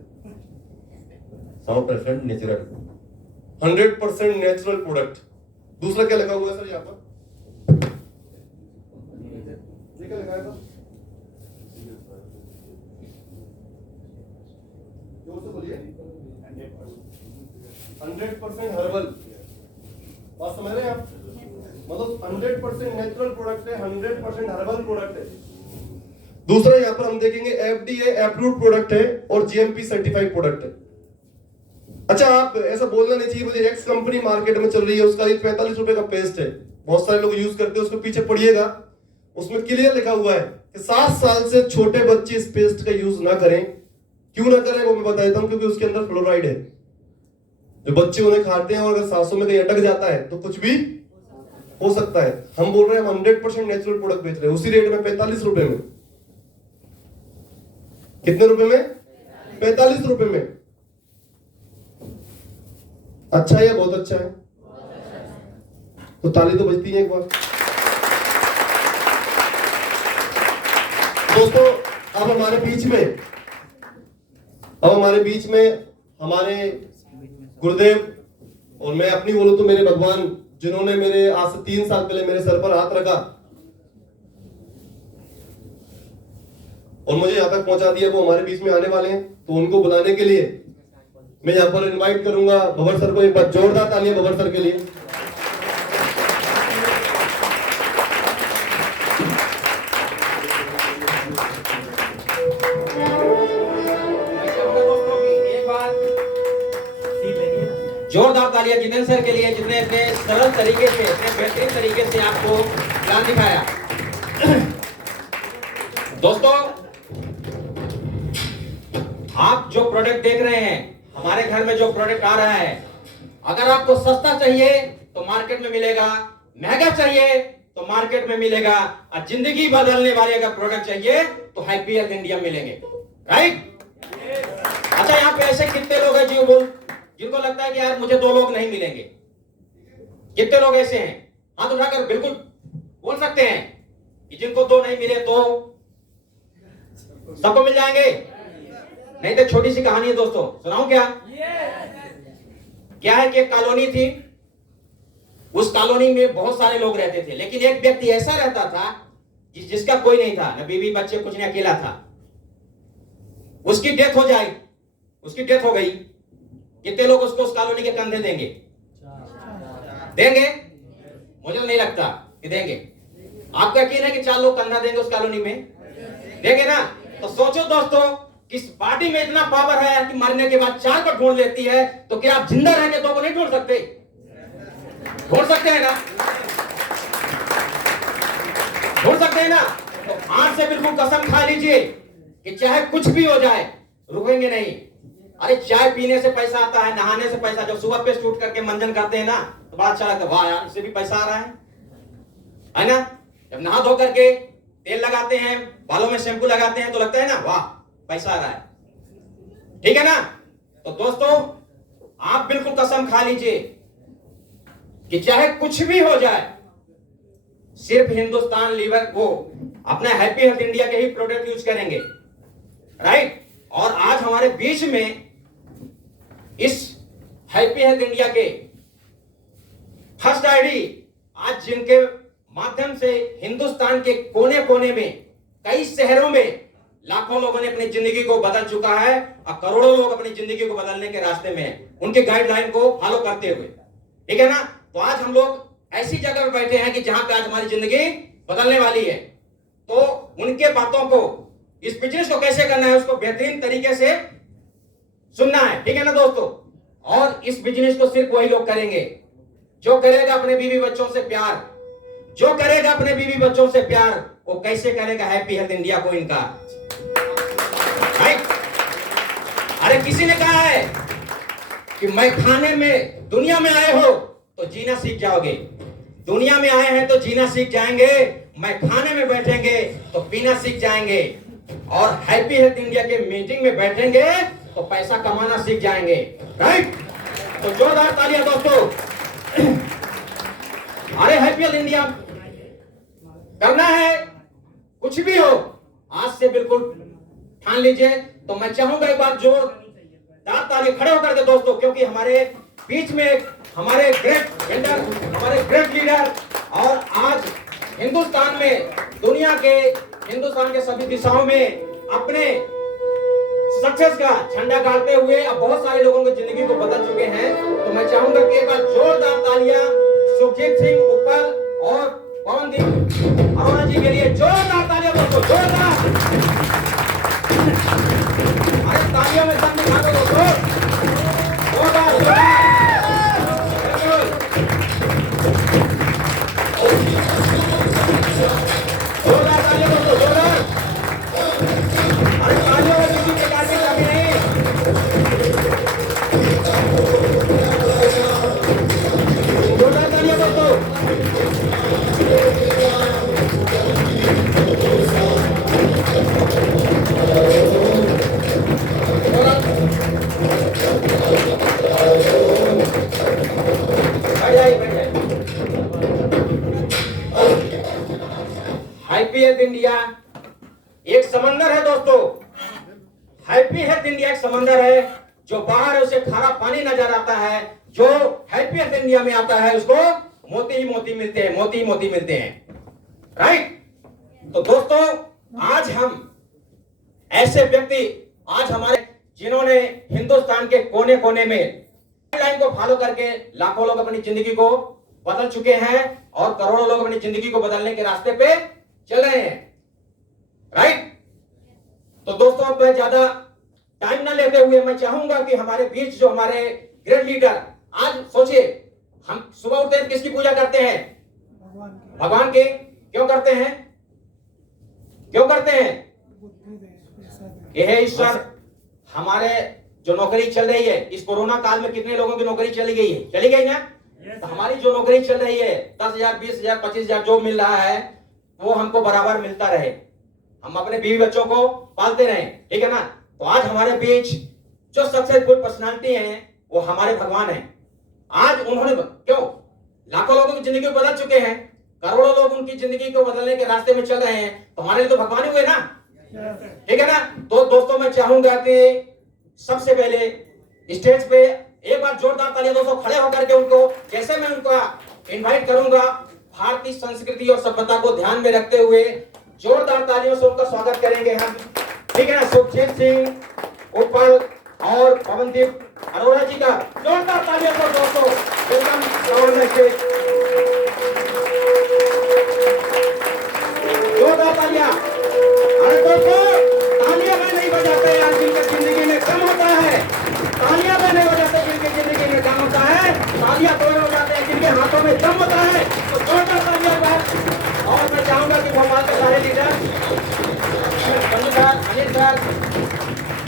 100% नेचुरल, 100% नेचुरल प्रोडक्ट। दूसरा क्या लिखा हुआ है सर यहाँ पर? ये क्या लिखा है सर? जोर से बोलिए। 100% हर्बल। बात समझ रहे हैं आप? मतलब 100% नेचुरल प्रोडक्ट है, 100% हर्बल प्रोडक्ट है। दूसरा यहाँ पर हम देखेंगे FDA अप्रूव्ड प्रोडक्ट है और GMP सर्टिफाइड प्रोडक्ट है। अच्छा, आप ऐसा बोलना नहीं चाहिए मुझे एक्स कंपनी मार्केट में चल रही है, उसका 45 रुपए का पेस्ट है, बहुत सारे लोग यूज करते हैं, उसके पीछे पढ़िएगा, उसमें क्लियर लिखा हुआ है कि 7 साल से छोटे बच्चे इस पेस्ट का यूज ना करें। क्यों ना करें वो मैं बता देता हूं, क्योंकि उसके अंदर फ्लोराइड है। जो बच्चे उन्हें खाते हैं और अगर सांसों में कहीं अटक जाता है तो कुछ भी हो सकता है। हम बोल रहे हैं हम 100% नेचुरल प्रोडक्ट बेच रहे हैं, उसी रेट में 45 रुपए में। कितने रुपए में? 45 रुपए में। अच्छा है या बहुत अच्छा है? तो ताली तो बजती है एक बार। दोस्तों, अब हमारे बीच में हमारे गुरुदेव, और मैं अपनी बोलूं तो मेरे भगवान, जिन्होंने मेरे आज से 3 साल पहले मेरे सर पर हाथ रखा और मुझे यहाँ तक पहुंचा दिया, वो हमारे बीच में आने वाले हैं। तो उनको बुलाने के लिए मैं यहाँ पर इनवाइट करूंगा भवर सर को। एक बार जोरदार तालियां भवर सर के लिए। जोरदार तालियां जितेंद्र सर के लिए, जितने इतने सरल तरीके से, इतने बेहतरीन तरीके से आपको प्लान दिखाया। दोस्तों, आप जो प्रोडक्ट देख रहे हैं, हमारे घर में जो प्रोडक्ट आ रहा है, अगर आपको सस्ता चाहिए तो मार्केट में मिलेगा, महंगा चाहिए तो मार्केट में मिलेगा, और जिंदगी बदलने वाले अगर प्रोडक्ट चाहिए तो हैप्पी हेल्थ इंडिया मिलेंगे। राइट? अच्छा, यहाँ पे ऐसे कितने लोग हैं जिनको लगता है कि यार मुझे 2 लोग नहीं मिलेंगे? कितने लोग ऐसे हैं? हाथ उठाकर बिल्कुल बोल सकते हैं कि जिनको 2 नहीं मिले तो सबको मिल जाएंगे। नहीं तो छोटी सी कहानी है दोस्तों, सुनाऊं क्या? क्या है कि एक कॉलोनी थी, उस कॉलोनी में बहुत सारे लोग रहते थे, लेकिन एक व्यक्ति ऐसा रहता था जिसका कोई नहीं था, न बीवी बच्चे, कुछ नहीं, अकेला था। उसकी डेथ हो गई। कितने लोग उसको उस कॉलोनी के कंधे देंगे? मुझे तो नहीं लगता कि देंगे। आपको यकीन है कि 4 लोग कंधा देंगे उस कॉलोनी में? देंगे ना? तो सोचो दोस्तों, किस पार्टी में इतना पावर है कि मरने के बाद 4 को ढूंढ लेती है, तो क्या आप जिंदा रह के 2 को नहीं ढूंढ सकते? ढूंढ सकते हैं ना? ढूंढ सकते हैं ना? तो आज से बिल्कुल कसम खा लीजिए कि चाहे कुछ भी हो जाए, रुकेंगे नहीं। अरे चाय पीने से पैसा आता है, नहाने से पैसा, जब सुबह पे शूट करके मंजन करते हैं ना तो बड़ा अच्छा लगता है, वाह यार इससे भी पैसा आ रहा है ना? जब नहा धो करके तेल लगाते हैं, बालों में शैम्पू लगाते हैं तो लगता है ना वाह पैसा आ रहा है। ठीक है ना? तो दोस्तों, आप बिल्कुल कसम खा लीजिए कि चाहे कुछ भी हो जाए, सिर्फ हिंदुस्तान लीवर को अपना हैप्पी हेल्थ इंडिया के ही प्रोडक्ट यूज करेंगे। राइट? और आज हमारे बीच में इस हैप्पी हेल्थ इंडिया के फर्स्ट आईडी, आज जिनके माध्यम से हिंदुस्तान के कोने कोने में, कई शहरों में लाखों लोगों ने अपनी जिंदगी को बदल चुका है और करोड़ों लोग अपनी जिंदगी को बदलने के रास्ते में हैं, उनके गाइडलाइन को फॉलो करते हुए। ठीक है ना? तो आज हम लोग ऐसी जगह पर बैठे हैं कि जहां पे आज हमारी जिंदगी बदलने वाली है। तो उनके बातों को, इस बिजनेस को कैसे करना है उसको बेहतरीन तरीके से सुनना है। ठीक है ना दोस्तों? और इस बिजनेस को सिर्फ वही लोग करेंगे जो करेगा अपने बीवी बच्चों से प्यार, जो करेगा अपने बीवी बच्चों से प्यार, वो कैसे करेगा हैप्पी हेल्थ इंडिया को इनका? राइट? अरे किसी ने कहा है कि मैं खाने में, दुनिया में आए हो तो जीना सीख जाओगे, दुनिया में आए हैं तो जीना सीख जाएंगे, मैं खाने में बैठेंगे तो पीना सीख जाएंगे, और हैप्पी हेल्थ इंडिया के मीटिंग में बैठेंगे तो पैसा कमाना सीख जाएंगे। राइट? तो जोरदार तालियां दोस्तों। अरे हैप्पी हेल्थ इंडिया करना है, कुछ भी हो आज से बिल्कुल ठान लीजिए। तो मैं चाहूंगा एक बार जोरदार ताली खड़े होकर के दोस्तों, क्योंकि हमारे बीच में हमारे ग्रेट लीडर, हमारे ग्रेट लीडर, और आज हिंदुस्तान में, दुनिया के, हिंदुस्तान के सभी दिशाओं में अपने सक्सेस का झंडा गाड़ते हुए अब बहुत सारे लोगों की जिंदगी को बदल चुके हैं। तो मैं चाहूंगा कि एक बार जोरदार तालियां सुखजीत सिंह उपल और पवनदीप अरोड़ा जी के लिए, जोरदार तालियां दोस्तों, जोरदार। अरे तालियों में दम दिखा दो दोस्तों, जोरदार जोरदार। जोरदार तालियां दोस्तों, जोरदार। अरे तालियों में किसी प्रकार की कमी नहीं। जोरदार तालियां दोस्तों। हैप्पी हेल्थ इंडिया एक समंदर है दोस्तों। हैप्पी हेल्थ इंडिया एक समंदर है, जो बाहर है उसे खारा पानी नजर आता है, जो हैप्पी हेल्थ इंडिया में आता है उसको मोती ही मोती मिलते हैं, मोती ही मोती मिलते हैं। राइट? तो दोस्तों आज हम ऐसे व्यक्ति, आज हमारे, जिन्होंने हिंदुस्तान के कोने कोने में लाइन को फॉलो करके लाखों लोग अपनी जिंदगी को बदल चुके हैं और करोड़ों लोग अपनी जिंदगी को बदलने के रास्ते पे चल रहे हैं। राइट? तो दोस्तों अब मैं ज्यादा टाइम ना लेते हुए मैं चाहूंगा कि हमारे बीच जो हमारे ग्रेट लीडर, आज सोचिए हम सुबह उठते हैं किसकी पूजा करते हैं? भगवान की। क्यों करते हैं? क्यों करते हैं? ये है ईश्वर। हमारे जो नौकरी चल रही है इस कोरोना काल में, कितने लोगों की नौकरी चली गई है? चली गई ना? तो हमारी जो नौकरी चल रही है 10,000, 20,000, 25,000 जो मिल रहा है वो हमको बराबर मिलता रहे, हम अपने बीवी बच्चों को पालते रहे। ठीक है ना? तो आज हमारे बीच जो सक्सेसफुल पर्सनालिटी हैं वो हमारे भगवान हैं। आज उन्होंने क्यों लाखों लोगों की जिंदगी को बदल चुके हैं, करोड़ों लोग उनकी जिंदगी को बदलने के रास्ते में चल रहे हैं, तो हमारे लिए तो भगवान ही हुए ना। ठीक है ना? तो दोस्तों मैं चाहूंगा कि सबसे पहले स्टेज पे एक बार जोरदार तालियां दोस्तों खड़े होकर के उनको, जैसे मैं उनका इनवाइट करूंगा, भारतीय संस्कृति और सभ्यता को ध्यान में रखते हुए जोरदार तालियों से उनका स्वागत करेंगे हम। ठीक है ना? सुखजीत सिंह उपल और पवनदीप अरोड़ा जी का जोरदार तालियों से दोस्तों वेलकम गवर्नमेंट से, जोरदार तालियां। अरे दोस्तों तालियां मैं नहीं बजाते यार जिनके जिंदगी में कम होता है, तालियां मैं नहीं बजाते जिनकी जिंदगी में कम होता है, तालियां तो हो जाते हैं जिनके हाथों में दम होता है। तो जोरदार तालियां। और मैं चाहूंगा कि भोपाल के सारे leader, Sanju sir, Anil sir,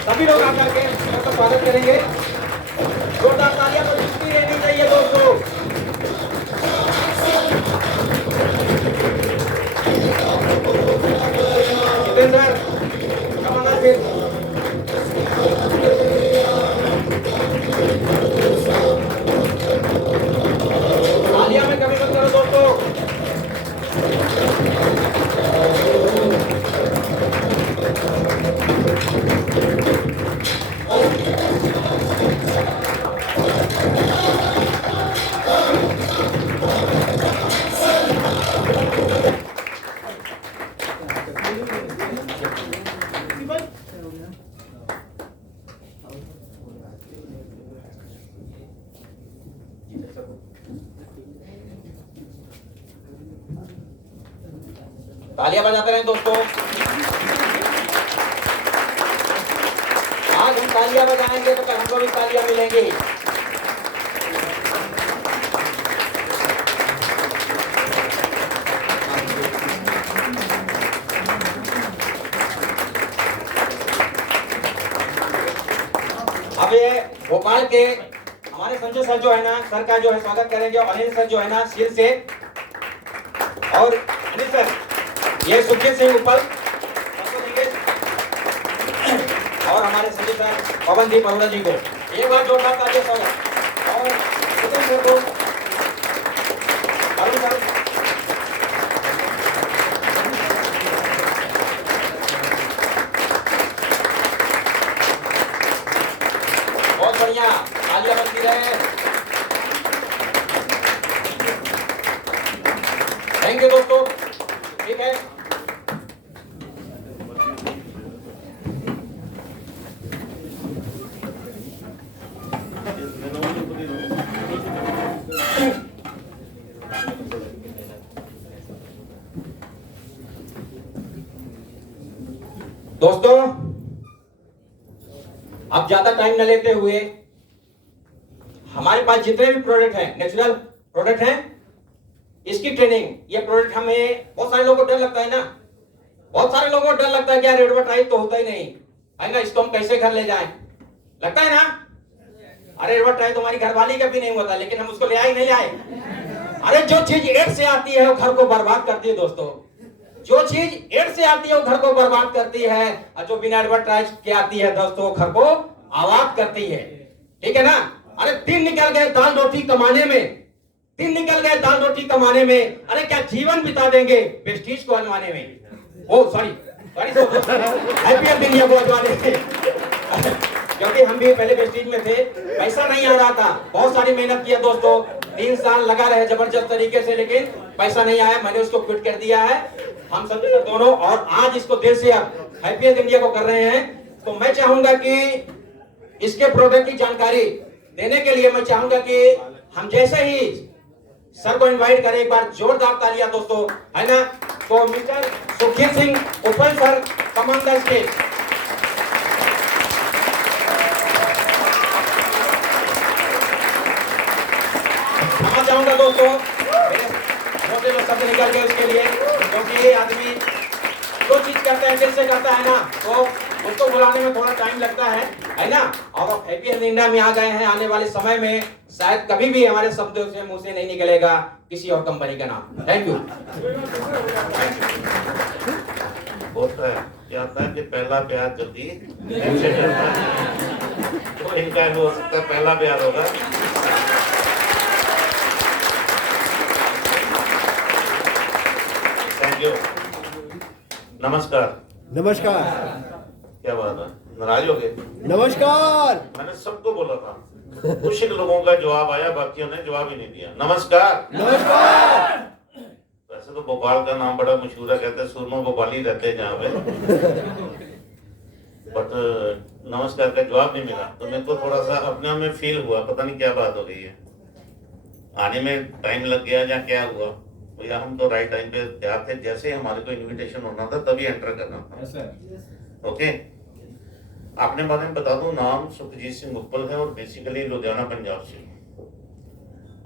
सभी लोग आकर के उनका स्वागत करेंगे। जोरदार तालियां तो जितनी रहनी चाहिए दोस्तों। जितेंद्र कमल फिर तालियां में कमी मत करो दोस्तों। तालियां बजाते रहें दोस्तों। आज हम तालियां बजाएंगे तो कल हमको भी तालियां मिलेंगी। भोपाल के हमारे संजय सर जो है ना, सर का जो है स्वागत करेंगे। और अनिल सर जो है ना सील से, और अनिल सर ये सुखदेव सिंह उपल, और हमारे संजय सर पवनदीप अरोड़ा जी को एक बार जोरदार तालियां स्वागत। और सुखदेव सर को अरुण सर, बहुत बढ़िया, तालियां बजती रहे। थैंक यू दोस्तों, ठीक है। दोस्तों अब ज्यादा टाइम न लेते हुए, हमारे पास जितने भी प्रोडक्ट हैं, नेचुरल प्रोडक्ट हैं, इसकी ट्रेनिंग, ये प्रोडक्ट हमें, बहुत सारे लोगों को डर लगता है ना, बहुत सारे लोगों को डर लगता है कि यार एडवर्टाइज तो होता ही नहीं है ना, इसको हम कैसे घर ले जाएं, लगता है ना। अरे एडवर्टाइज तो हमारी घरवाली का भी नहीं होता, लेकिन हम उसको ले आए नहीं ले आए। अरे जो चीज एड से आती है वो घर को बर्बाद करती है दोस्तों, जो चीज एड से आती है वो घर को बर्बाद करती है, और जो बिना एडवर्टाइज के आती है दोस्तों वो घर को आबाद करती है, ठीक है ना। अरे दिन निकल गए दाल रोटी कमाने में, दिन निकल गए दाल रोटी कमाने में, अरे क्या जीवन बिता देंगे प्रेस्टीज को अजमाने में। ओ सॉरी हैप्पी इंडिया को अजमाने में, क्योंकि हम भी पहले प्रेस्टीज में थे, पैसा नहीं आ रहा था, बहुत सारी मेहनत किया दोस्तों, 3 साल लगा रहे जबरदस्त तरीके से, लेकिन पैसा नहीं आया, मैंने उसको क्विट कर दिया है। हम सब दोनों, और आज इसको दिल से अब हैप्पी इंडिया को कर रहे हैं। तो मैं चाहूंगा कि इसके प्रोडक्ट की जानकारी देने के लिए मैं चाहूंगा कि हम जैसे ही सर को इनवाइट करें, एक बार जोरदार तालियां दोस्तों, है ना। तो मिस्टर सुखदेव सिंह उपल सर, कमान द स्टेज। क्षमा चाहूंगा दोस्तों, छोटे लोग शब्द निकल गए उसके लिए, क्योंकि ये आदमी जो चीज करता है दिल से करता है ना, तो उसको बुलाने में थोड़ा टाइम लगता है ना। और हैप्पी इंडिया में आ गए हैं, आने वाले समय में शायद कभी भी हमारे शब्दों से मुंह से नहीं निकलेगा किसी और कंपनी का नाम। Thank you. होता है क्या होता है कि पहला प्यार जल्दी से करता है, तो इनका भी हो सकता है पहला प्यार होगा। Thank you. नमस्कार। नमस्कार। क्या बात है, नाराज हो गए? नमस्कार। मैंने सबको बोला था, कुछ लोगों का जवाब आया, बाकियों ने जवाब ही नहीं दिया। नमस्कार। नमस्कार। वैसे तो भोपाल का नाम बड़ा मशहूर है, कहते हैं सुरनो भोपाली रहते हैं जहाँ पे, बट नमस्कार का जवाब नहीं मिला, तो मेरे को थोड़ा सा अपने आप में फील हुआ, पता नहीं क्या बात हो गई है, आने में टाइम लग गया या क्या हुआ। भैया हम तो राइट टाइम पे तैयार थे, जैसे हमारे को इनविटेशन होना था तभी एंटर करना था। ओके, आपने बारे में बता दूं, नाम सुखजीत सिंह उपल है और बेसिकली लुधियाना पंजाब से।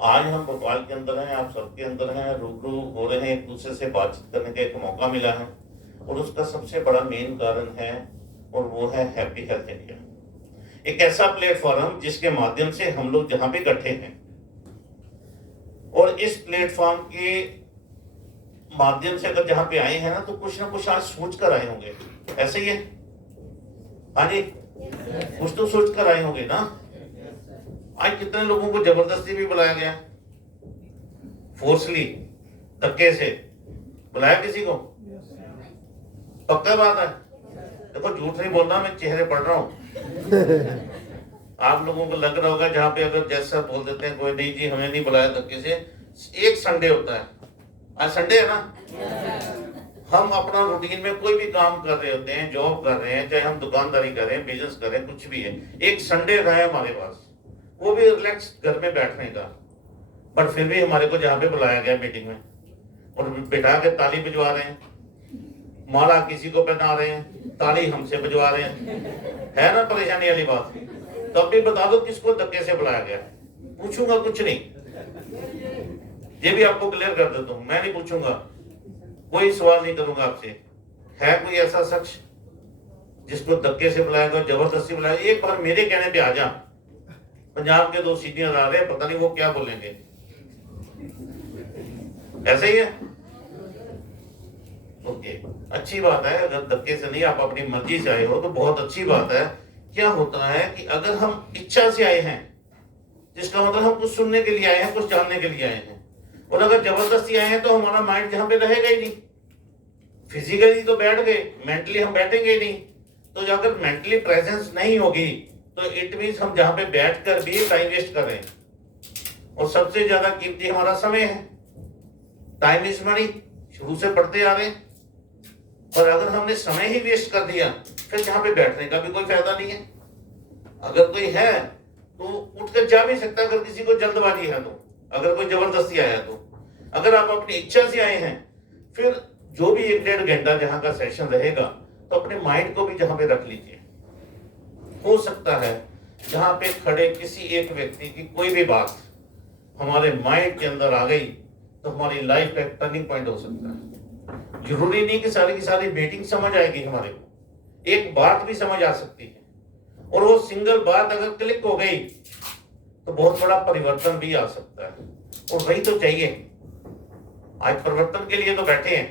आज हम भोपाल के अंदर हैं, आप सबके अंदर हैं, रूबरू हो रहे हैं, एक दूसरे से बातचीत करने का एक मौका मिला है, और उसका सबसे बड़ा मेन कारण है, और वो है हैप्पी हेल्थ इंडिया। एक ऐसा प्लेटफॉर्म जिसके माध्यम से हम लोग जहाँ पे इकट्ठे हैं, और इस प्लेटफॉर्म के माध्यम से अगर जहां पे आए हैं ना, तो कुछ ना कुछ आज सोच कर आए होंगे, ऐसे ही है? हाँ जी, कुछ तो सोच कर आए होंगे ना। आज कितने लोगों को जबरदस्ती भी बुलाया गया, फोर्सली, धक्के से बुलाया किसी को? पक्का बात है, देखो झूठ नहीं बोलना, मैं चेहरे पढ़ रहा हूं। आप लोगों को लग रहा होगा जहाँ पे अगर जैसा बोल देते हैं कोई नहीं जी हमें नहीं बुलाया धक्के से। एक संडे होता है, आज संडे है ना, हम अपना रूटीन में कोई भी काम कर रहे होते हैं, जॉब कर रहे हैं, चाहे हम दुकानदारी कर रहे हैं, बिजनेस कर रहे हैं, कुछ भी है, एक संडे रहा है हमारे पास, वो भी रिलैक्स घर में बैठने का, बट फिर भी हमारे को जहाँ पे बुलाया गया मीटिंग में, और बिठा के ताली बजवा रहे हैं, माला किसी को पहना रहे हैं, ताली हमसे बजवा रहे हैं, है ना परेशानी वाली बात। तो अब भी बता दो किसको धक्के से बुलाया गया, पूछूंगा कुछ नहीं, ये भी आपको क्लियर कर देता हूं, मैं नहीं पूछूंगा, कोई सवाल नहीं करूंगा आपसे। है कोई ऐसा शख्स जिसको धक्के से बुलाया गया, जबरदस्ती बुलाया? एक बार मेरे कहने पे आ जा, पंजाब के 2 सीनियर आ रहे हैं, पता नहीं वो क्या बोलेंगे। ऐसे ही है। ओके, अच्छी बात है, अगर धक्के से नहीं आप अपनी मर्जी से आए हो तो बहुत अच्छी बात है। क्या होता है कि अगर हम इच्छा से आए हैं, जिसका मतलब हम कुछ सुनने के लिए आए हैं, कुछ जानने के लिए आए हैं, और अगर जबरदस्ती आए हैं तो हमारा माइंड जहां पे रहेगा ही नहीं। फिजिकली तो बैठ गए, मेंटली हम बैठेंगे ही नहीं। तो अगर मेंटली प्रेजेंस नहीं होगी तो इट मीन्स हम जहां पे बैठ कर भी टाइम वेस्ट कर रहे हैं। और सबसे ज्यादा कीमती हमारा समय है। टाइम इज मनी, शुरू से पढ़ते आ रहे हैं। और अगर हमने समय ही वेस्ट कर दिया, फिर जहां पे बैठने का भी कोई फायदा नहीं है। अगर कोई है तो उठकर जा भी सकता है, अगर किसी को जल्दबाजी है तो, अगर कोई जबरदस्ती आया तो। अगर आप अपनी इच्छा से आए हैं, फिर जो भी 1-1.5 घंटा जहां का सेशन रहेगा, तो अपने माइंड को भी जहां पे रख लीजिए। हो सकता है जहां पे खड़े किसी एक व्यक्ति की कोई भी बात हमारे माइंड के अंदर आ गई तो हमारी लाइफ का एक टर्निंग पॉइंट हो सकता है। जरूरी नहीं कि सारी की सारी मीटिंग समझ आएगी हमारे को, एक बात भी समझ आ सकती है। और वो सिंगल बात अगर क्लिक हो गई तो बहुत बड़ा परिवर्तन भी आ सकता है। और वही तो चाहिए। आज परिवर्तन के लिए तो बैठे हैं,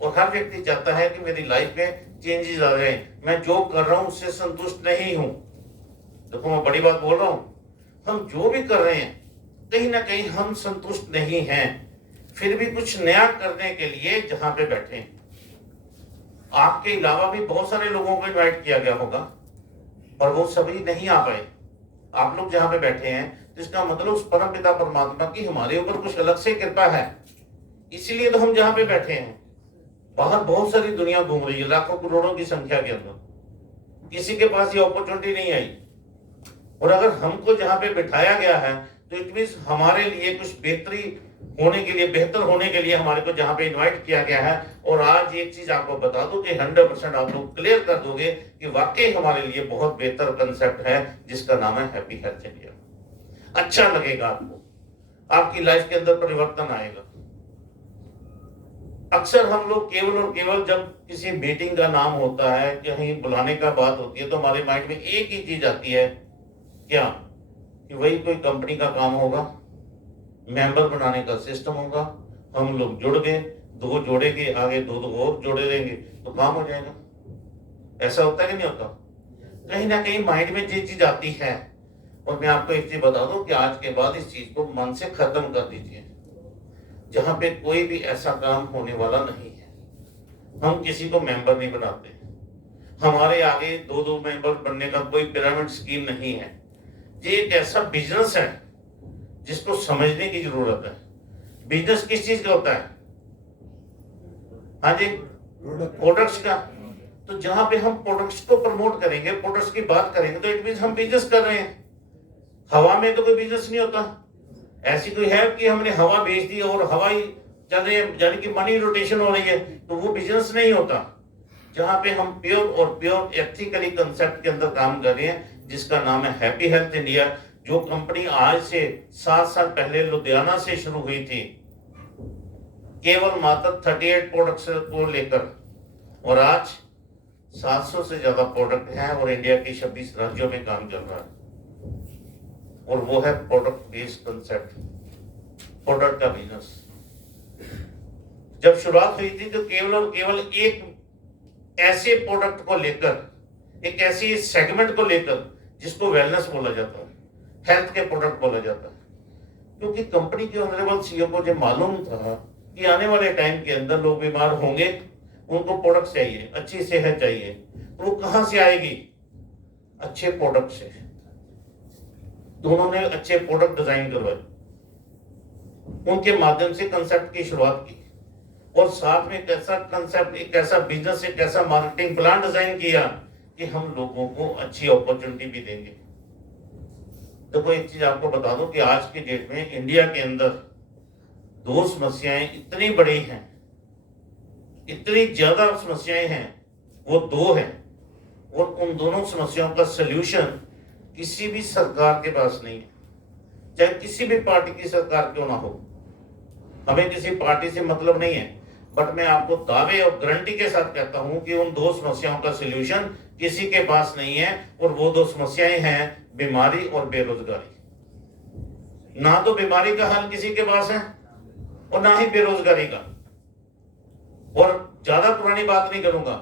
और हर व्यक्ति चाहता है कि मेरी लाइफ में चेंजेस आ जाए, मैं जो कर रहा हूं उससे संतुष्ट नहीं हूं। देखो, मैं बड़ी बात बोल रहा हूं, हम जो भी कर रहे हैं कहीं ना कहीं हम संतुष्ट नहीं हैं, फिर भी कुछ नया करने के लिए जहां पे बैठे हैं। आपके अलावा भी बहुत सारे लोगों को इनवाइट किया गया होगा, और वो सभी नहीं आ पाए। आप लोग जहां पे बैठे हैं, तो इसका मतलब उस परम पिता परमात्मा की हमारे ऊपर कुछ अलग से कृपा है, इसीलिए तो हम जहां पे बैठे हैं। बाहर बहुत सारी दुनिया घूम रही है, लाखों करोड़ों की संख्या के अंदर, किसी के पास ये अपॉर्चुनिटी नहीं आई। और अगर हमको जहां पे बिठाया गया है, तो इट मींस हमारे लिए कुछ बेहतरी होने के लिए, बेहतर होने के लिए हमारे को जहां पे इनवाइट किया गया है। और आज एक चीज आपको बता दूं कि 100% आप लोग क्लियर कर दोगे कि वाकई हमारे लिए बहुत बेहतर कंसेप्ट है, जिसका नाम है हैप्पी हेल्थ इंडिया। अच्छा लगेगा आपको, आपकी लाइफ के अंदर परिवर्तन आएगा। अक्सर हम लोग केवल और केवल जब किसी मीटिंग का नाम होता है, कहीं बुलाने का बात होती है, तो हमारे माइंड में एक ही चीज आती है, क्या कि वही कोई कंपनी का काम होगा, मेंबर बनाने का सिस्टम होगा, हम लोग जुड़ गए, 2 जोड़ेंगे, आगे 2 और जोड़े देंगे तो काम हो जाएगा। ऐसा होता है कि नहीं होता? कहीं ना कहीं माइंड में ये चीज आती है। और मैं आपको एक चीज बता दूं कि आज के बाद इस चीज को मन से खत्म कर दीजिए। जहां पे कोई भी ऐसा काम होने वाला नहीं है। हम किसी को मेंबर नहीं बनाते, हमारे आगे 2 मेंबर बनने का कोई पिरामिड स्कीम नहीं है। ये एक ऐसा बिजनेस है जिसको समझने की जरूरत है। बिजनेस किस चीज का होता है? हाँ जी, प्रोडक्ट्स का। तो जहां पे हम प्रोडक्ट्स को प्रमोट करेंगे, प्रोडक्ट्स की बात करेंगे, तो इट मींस हम बिजनेस कर रहे हैं। हवा में तो कोई बिजनेस नहीं होता। ऐसी कोई है कि हमने हवा बेच दी और हवा ही चल रही है, यानी कि मनी रोटेशन हो रही है, तो वो बिजनेस नहीं होता। जहां पे हम प्योर और प्योर एथिकली कंसेप्ट के अंदर काम कर रहे हैं, जिसका नाम है हैप्पी हेल्थ इंडिया, जो कंपनी आज से 7 साल पहले लुधियाना से शुरू हुई थी, केवल मात्र 38 प्रोडक्ट्स को लेकर, और आज 700 से ज्यादा प्रोडक्ट हैं और इंडिया के 26 राज्यों में काम चल रहा है। और वो है प्रोडक्ट बेस्ड कंसेप्ट, प्रोडक्ट का बिजनेस। जब शुरुआत हुई थी तो केवल और केवल एक ऐसे प्रोडक्ट को लेकर, एक ऐसी सेगमेंट को लेकर जिसको वेलनेस बोला जाता है, हेल्थ के प्रोडक्ट बोला जाता है। क्योंकि कंपनी के ऑनरेबल सीईओ को जब मालूम था कि आने वाले टाइम के अंदर लोग बीमार होंगे, उनको प्रोडक्ट चाहिए, अच्छी सेहत चाहिए, तो वो कहां से आएगी? अच्छे प्रोडक्ट से। तो उन्होंने अच्छे प्रोडक्ट डिजाइन करवाए, उनके माध्यम से कंसेप्ट की शुरुआत की, और साथ में एक ऐसा कंसेप्ट, एक ऐसा बिजनेस, एक ऐसा मार्केटिंग प्लान डिजाइन किया कि हम लोगों को अच्छी अपॉर्चुनिटी भी देंगे। देखो, एक चीज आपको बता दूं कि आज की डेट में इंडिया के अंदर 2 समस्याएं इतनी बड़ी हैं, इतनी ज्यादा समस्याएं हैं, वो 2 हैं, और उन दोनों समस्याओं का सलूशन किसी भी सरकार के पास नहीं है, चाहे किसी भी पार्टी की सरकार क्यों ना हो। हमें किसी पार्टी से मतलब नहीं है, बट मैं आपको दावे और गारंटी के साथ कहता हूं कि उन 2 समस्याओं का सलूशन किसी के पास नहीं है, और वो 2 समस्याएं हैं बीमारी और बेरोजगारी। ना तो बीमारी का हल किसी के पास है और ना ही बेरोजगारी का। और ज्यादा पुरानी बात नहीं करूंगा,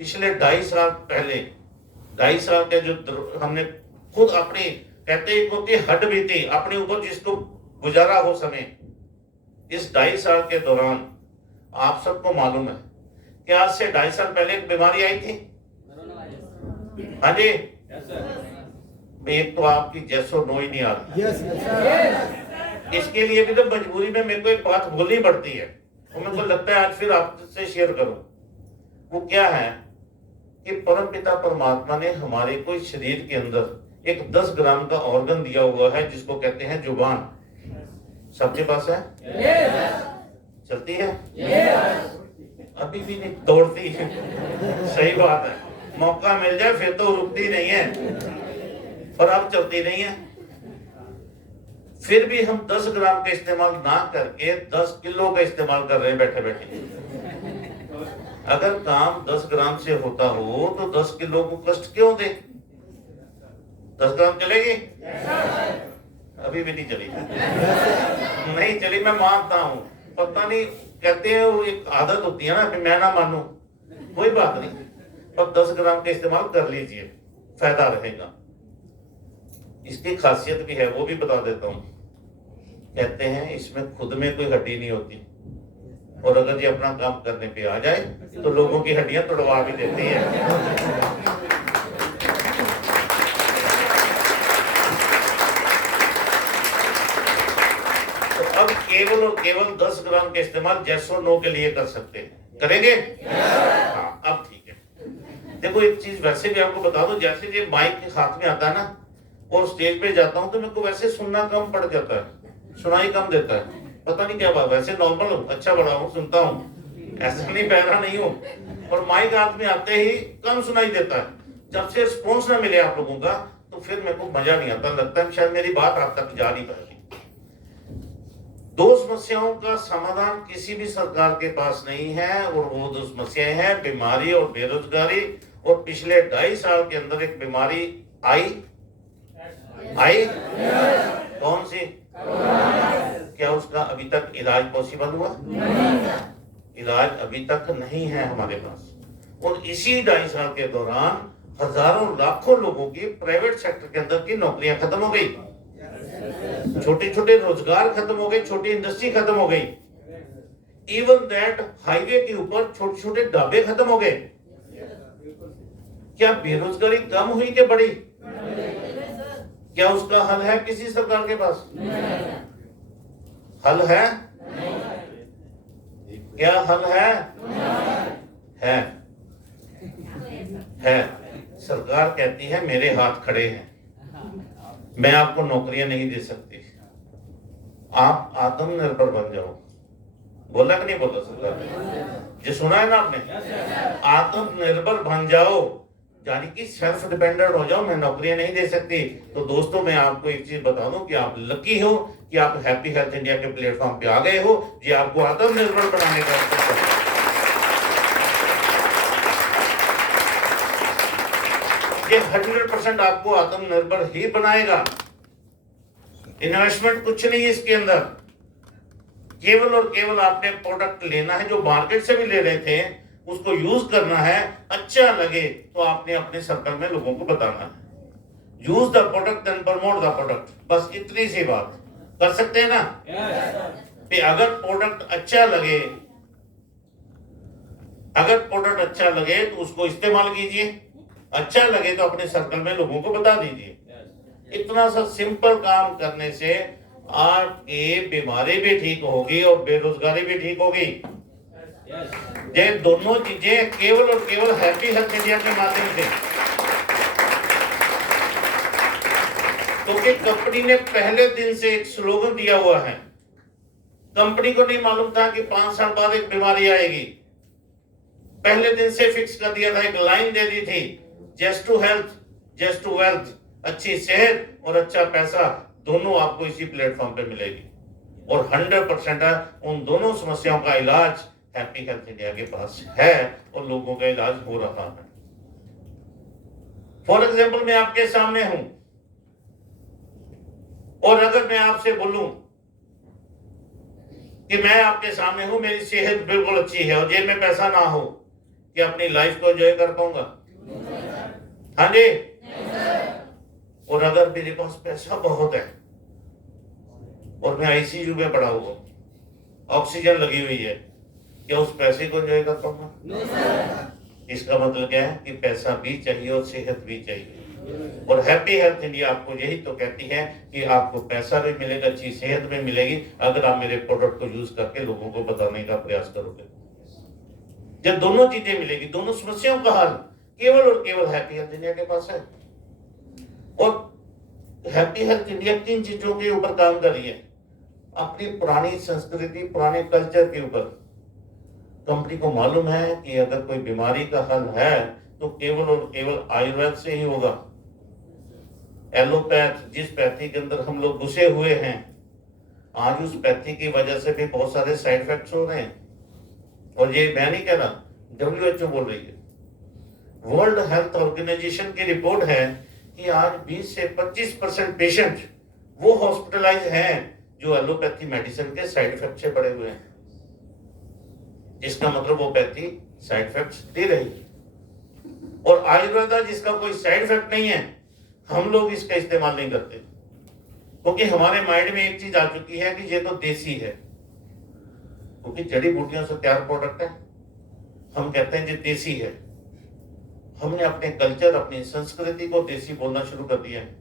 पिछले 2.5 साल पहले, 2.5 साल के जो हमने खुद अपनी, कहते एक होती है हड्ड बीती, अपने ऊपर जिसको गुजारा हो समय, इस 2.5 साल के दौरान आप सबको मालूम है कि आज से 2.5 साल पहले एक बीमारी आई थी। हाँ जी, एक तो आपकी जैसो नो ही नहीं आ रही। इसके लिए भी तो मजबूरी में मेरे को एक बात बोलनी पड़ती है और मेरे को लगता है आज फिर आपसे शेयर करूं। वो क्या है कि परम पिता परमात्मा ने हमारे को इस शरीर के अंदर एक 10 ग्राम का ऑर्गन दिया हुआ है जिसको कहते हैं जुबान। सबके पास है? चलती है? अभी भी नहीं तोड़ती। सही बात है, मौका मिल जाए फिर तो रुकती नहीं है, पर अब चलती नहीं है। फिर भी हम 10 ग्राम का इस्तेमाल ना करके 10 किलो का इस्तेमाल कर रहे हैं बैठे बैठे। अगर काम 10 ग्राम से होता हो तो 10 किलो को कष्ट क्यों दे? 10 ग्राम चलेगी? अभी भी नहीं चली। नहीं चली, मैं मानता हूं, पता नहीं, कहते हैं वो एक आदत होती है ना कि मैं ना मानूं, कोई बात नहीं, पर 10 ग्राम का इस्तेमाल कर लीजिए, फायदा रहेगा। इसकी खासियत भी है, वो भी बता देता हूं। कहते हैं इसमें खुद में कोई हड्डी नहीं होती और अगर ये अपना काम करने पे आ जाए तो लोगों की हड्डियां तोड़वा भी देती है। तो अब केवल और केवल 10 ग्राम का इस्तेमाल जैसो नो के लिए कर सकते हैं। करेंगे? हाँ, अब ठीक है। देखो एक चीज वैसे भी आपको बता दो, जैसे ये माइक के हाथ में आता है ना और स्टेज पे जाता हूं तो मेरे को वैसे सुनना कम पड़ जाता है, सुनाई कम देता है, पता नहीं क्या बात। वैसे नॉर्मल हूँ, अच्छा बड़ा हूँ, सुनता हूँ, ऐसा नहीं बहरा नहीं हूँ, और माइक हाथ में आते ही कम सुनाई देता है। जब से रिस्पॉन्स ना मिले आप लोगों का तो फिर मेरे को मजा नहीं आता, लगता है शायद मेरी बात आप तक जा नहीं पाएगी। 2 समस्याओं का समाधान किसी भी सरकार के पास नहीं है और वो 2 समस्याएं हैं बीमारी और बेरोजगारी। और पिछले 2.5 साल के अंदर एक बीमारी आई, कौन सी? क्या उसका अभी तक इलाज पॉसिबल हुआ? इलाज अभी तक नहीं है हमारे पास। और इसी 2.5 साल के दौरान हजारों लाखों लोगों की प्राइवेट सेक्टर के अंदर की नौकरियां खत्म हो गई, छोटे छोटे रोजगार खत्म हो गए, छोटी इंडस्ट्री खत्म हो गई। इवन दैट हाईवे के ऊपर छोटे छोटे ढाबे खत्म हो गए। क्या बेरोजगारी कम हुई कि बढ़ी? क्या उसका हल है किसी सरकार के पास? हल है? क्या हल है? है। सरकार कहती है मेरे हाथ खड़े हैं, मैं आपको नौकरियां नहीं दे सकती, आप आत्मनिर्भर बन जाओ। बोला कि नहीं बोला सरकार ने? ये सुना है ना आपने? आत्मनिर्भर बन जाओ, यानी कि सेल्फ डिपेंडेंट हो जाओ, मैं नौकरियां नहीं दे सकती। तो दोस्तों मैं आपको एक चीज बता दूं कि आप लकी हो कि आप हैप्पी हेल्थ इंडिया के प्लेटफॉर्म पे आ गए हो, ये आपको आत्मनिर्भर बनाने का अवसर है। ये 100% आपको आत्मनिर्भर ही बनाएगा। इन्वेस्टमेंट कुछ नहीं है इसके अंदर, केवल और केवल आपने प्रोडक्ट लेना है जो मार्केट से भी ले रहे थे, उसको यूज करना है, अच्छा लगे तो आपने अपने सर्कल में लोगों को बताना है। Use the product and promote the product, बस इतनी सी बात कर सकते हैं ना? अगर प्रोडक्ट अच्छा लगे, तो उसको इस्तेमाल कीजिए, अच्छा लगे तो अपने सर्कल में लोगों को बता दीजिए। इतना सा सिंपल काम करने से आपकी बीमारी भी ठीक होगी और बेरोजगारी भी ठीक होगी। ये दोनों चीजें केवल और केवल हैप्पी हेल्थ इंडिया के माध्यम से। क्योंकि कंपनी ने पहले दिन से एक स्लोगन दिया हुआ है। कंपनी को नहीं मालूम था कि 5 साल बाद एक बीमारी आएगी, पहले दिन से फिक्स कर दिया था, एक लाइन दे दी थी, just to health, just to wealth. अच्छी सेहत और अच्छा पैसा दोनों आपको इसी प्लेटफॉर्म पे मिलेगी। और 100% उन दोनों समस्याओं का इलाज हैप्पी हेल्थ इंडिया के पास है और लोगों का इलाज हो रहा है। फॉर एग्जाम्पल मैं आपके सामने हूं, और अगर मैं आपसे बोलूं कि मैं आपके सामने हूं, मेरी सेहत बिल्कुल अच्छी है और जेब में पैसा ना हो, कि अपनी लाइफ को एंजॉय कर पाऊंगा? हाँ जी। और अगर मेरे पास पैसा बहुत है और मैं आईसीयू में पड़ा हुआ, ऑक्सीजन लगी हुई है, क्या उस पैसे को एंजॉय कर पाऊंगा? इसका मतलब क्या है कि पैसा भी चाहिए और सेहत भी चाहिए। और हैप्पी हेल्थ इंडिया आपको यही तो कहती है कि आपको पैसा भी मिलेगा, अच्छी सेहत भी मिलेगी, अगर आप मेरे प्रोडक्ट को यूज करके लोगों को बताने का प्रयास करोगे। जब दोनों चीजें मिलेगी, दोनों समस्याओं का हल केवल और केवल हैप्पी हेल्थ इंडिया के पास है। और हैप्पी हेल्थ इंडिया 3 चीजों के ऊपर काम कर रही है, अपनी पुरानी संस्कृति, पुराने कल्चर के ऊपर। कंपनी को मालूम है कि अगर कोई बीमारी का हल है तो केवल और केवल आयुर्वेद से ही होगा। एलोपैथ, जिस पैथी के अंदर हम लोग घुसे हुए हैं, आज उस पैथी की वजह से भी बहुत सारे साइड इफेक्ट्स हो रहे हैं। और ये मैं नहीं कह रहा, WHO बोल रही है। वर्ल्ड हेल्थ ऑर्गेनाइजेशन की रिपोर्ट है कि आज 20 से 25% पेशेंट वो हॉस्पिटलाइज हैं जो एलोपैथी मेडिसिन के साइड इफेक्ट से पड़े हुए हैं। इसका मतलब वो पैथी साइड इफेक्ट्स दे रही है। और आयुर्वेदा जिसका कोई साइड इफेक्ट नहीं है, हम लोग इसका इस्तेमाल नहीं करते, क्योंकि हमारे माइंड में एक चीज आ चुकी है कि ये तो देसी है, क्योंकि जड़ी बूटियों से तैयार प्रोडक्ट है, हम कहते हैं ये देसी है। हमने अपने कल्चर, अपनी संस्कृति को देसी बोलना शुरू कर दिया है।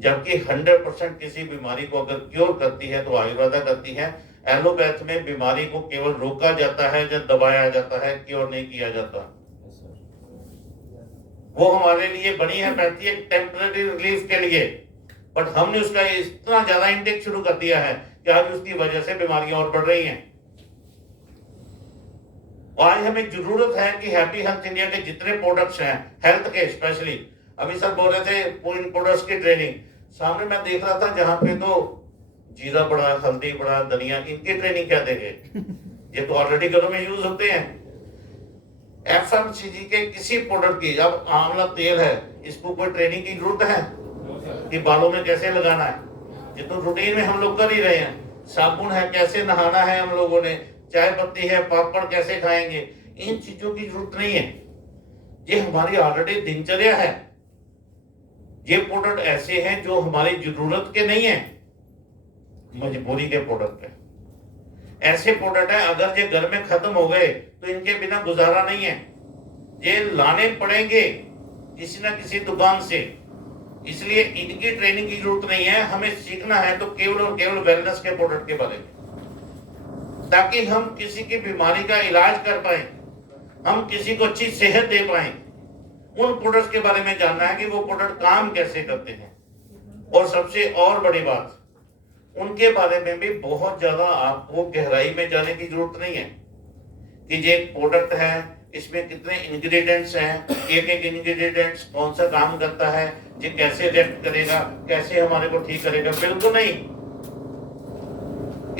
जबकि 100% किसी बीमारी को अगर क्योर करती है तो आयुर्वेदा करती है। एलोपैथ में बीमारी को केवल रोका जाता है, जब दबाया जाता है, क्योर नहीं किया जाता। वो हमारे लिए बनी है पैथी एक टेम्पररी रिलीफ के लिए, बट हमने उसका इतना ज्यादा इंटेक शुरू कर दिया है कि आज उसकी वजह से बीमारियां और बढ़ रही हैं। और आज हमें जरूरत है कि हैप्पी हेल्थ इंडिया के जितने प्रोडक्ट्स हैं हेल्थ के, स्पेशली अभी सर बोल रहे थे इन प्रोडक्ट्स की ट्रेनिंग, सामने मैं देख रहा था जहां पे तो जीरा पड़ा, हल्दी पड़ा, धनिया, इनकी ट्रेनिंग क्या देंगे? ये तो ऑलरेडी घरों में यूज होते हैं। FMCG के किसी प्रोडक्ट की, अब आंवला तेल है, इसको कोई ट्रेनिंग की जरूरत है कि बालों में कैसे लगाना है? ये तो रूटीन में हम लोग कर ही रहे हैं। साबुन है, कैसे नहाना है हम लोगों ने, चाय पत्ती है, पापड़ कैसे खाएंगे, इन चीजों की जरूरत नहीं है। ये हमारी ऑलरेडी दिनचर्या है। ये प्रोडक्ट ऐसे हैं जो हमारी जरूरत के नहीं है, मजबूरी के प्रोडक्ट है। ऐसे प्रोडक्ट है अगर ये घर में खत्म हो गए तो इनके बिना गुजारा नहीं है, ये लाने पड़ेंगे किसी ना किसी दुकान से। इसलिए इनकी ट्रेनिंग की जरूरत नहीं है। हमें सीखना है तो केवल और केवल वेलनेस के प्रोडक्ट के बारे में, ताकि हम किसी की बीमारी का इलाज कर पाए, हम किसी को अच्छी सेहत दे पाए। उन प्रोडक्ट्स के बारे में जानना है कि वो प्रोडक्ट काम कैसे करते हैं। और सबसे और बड़ी बात, उनके बारे में भी बहुत ज्यादा आपको गहराई में जाने की जरूरत नहीं है कि ये प्रोडक्ट है, इसमें कितने इंग्रेडिएंट्स हैं, एक एक इंग्रेडिएंट्स कौन सा काम करता है, ये कैसे रिएक्ट करेगा, कैसे हमारे को ठीक करेगा। बिल्कुल नहीं।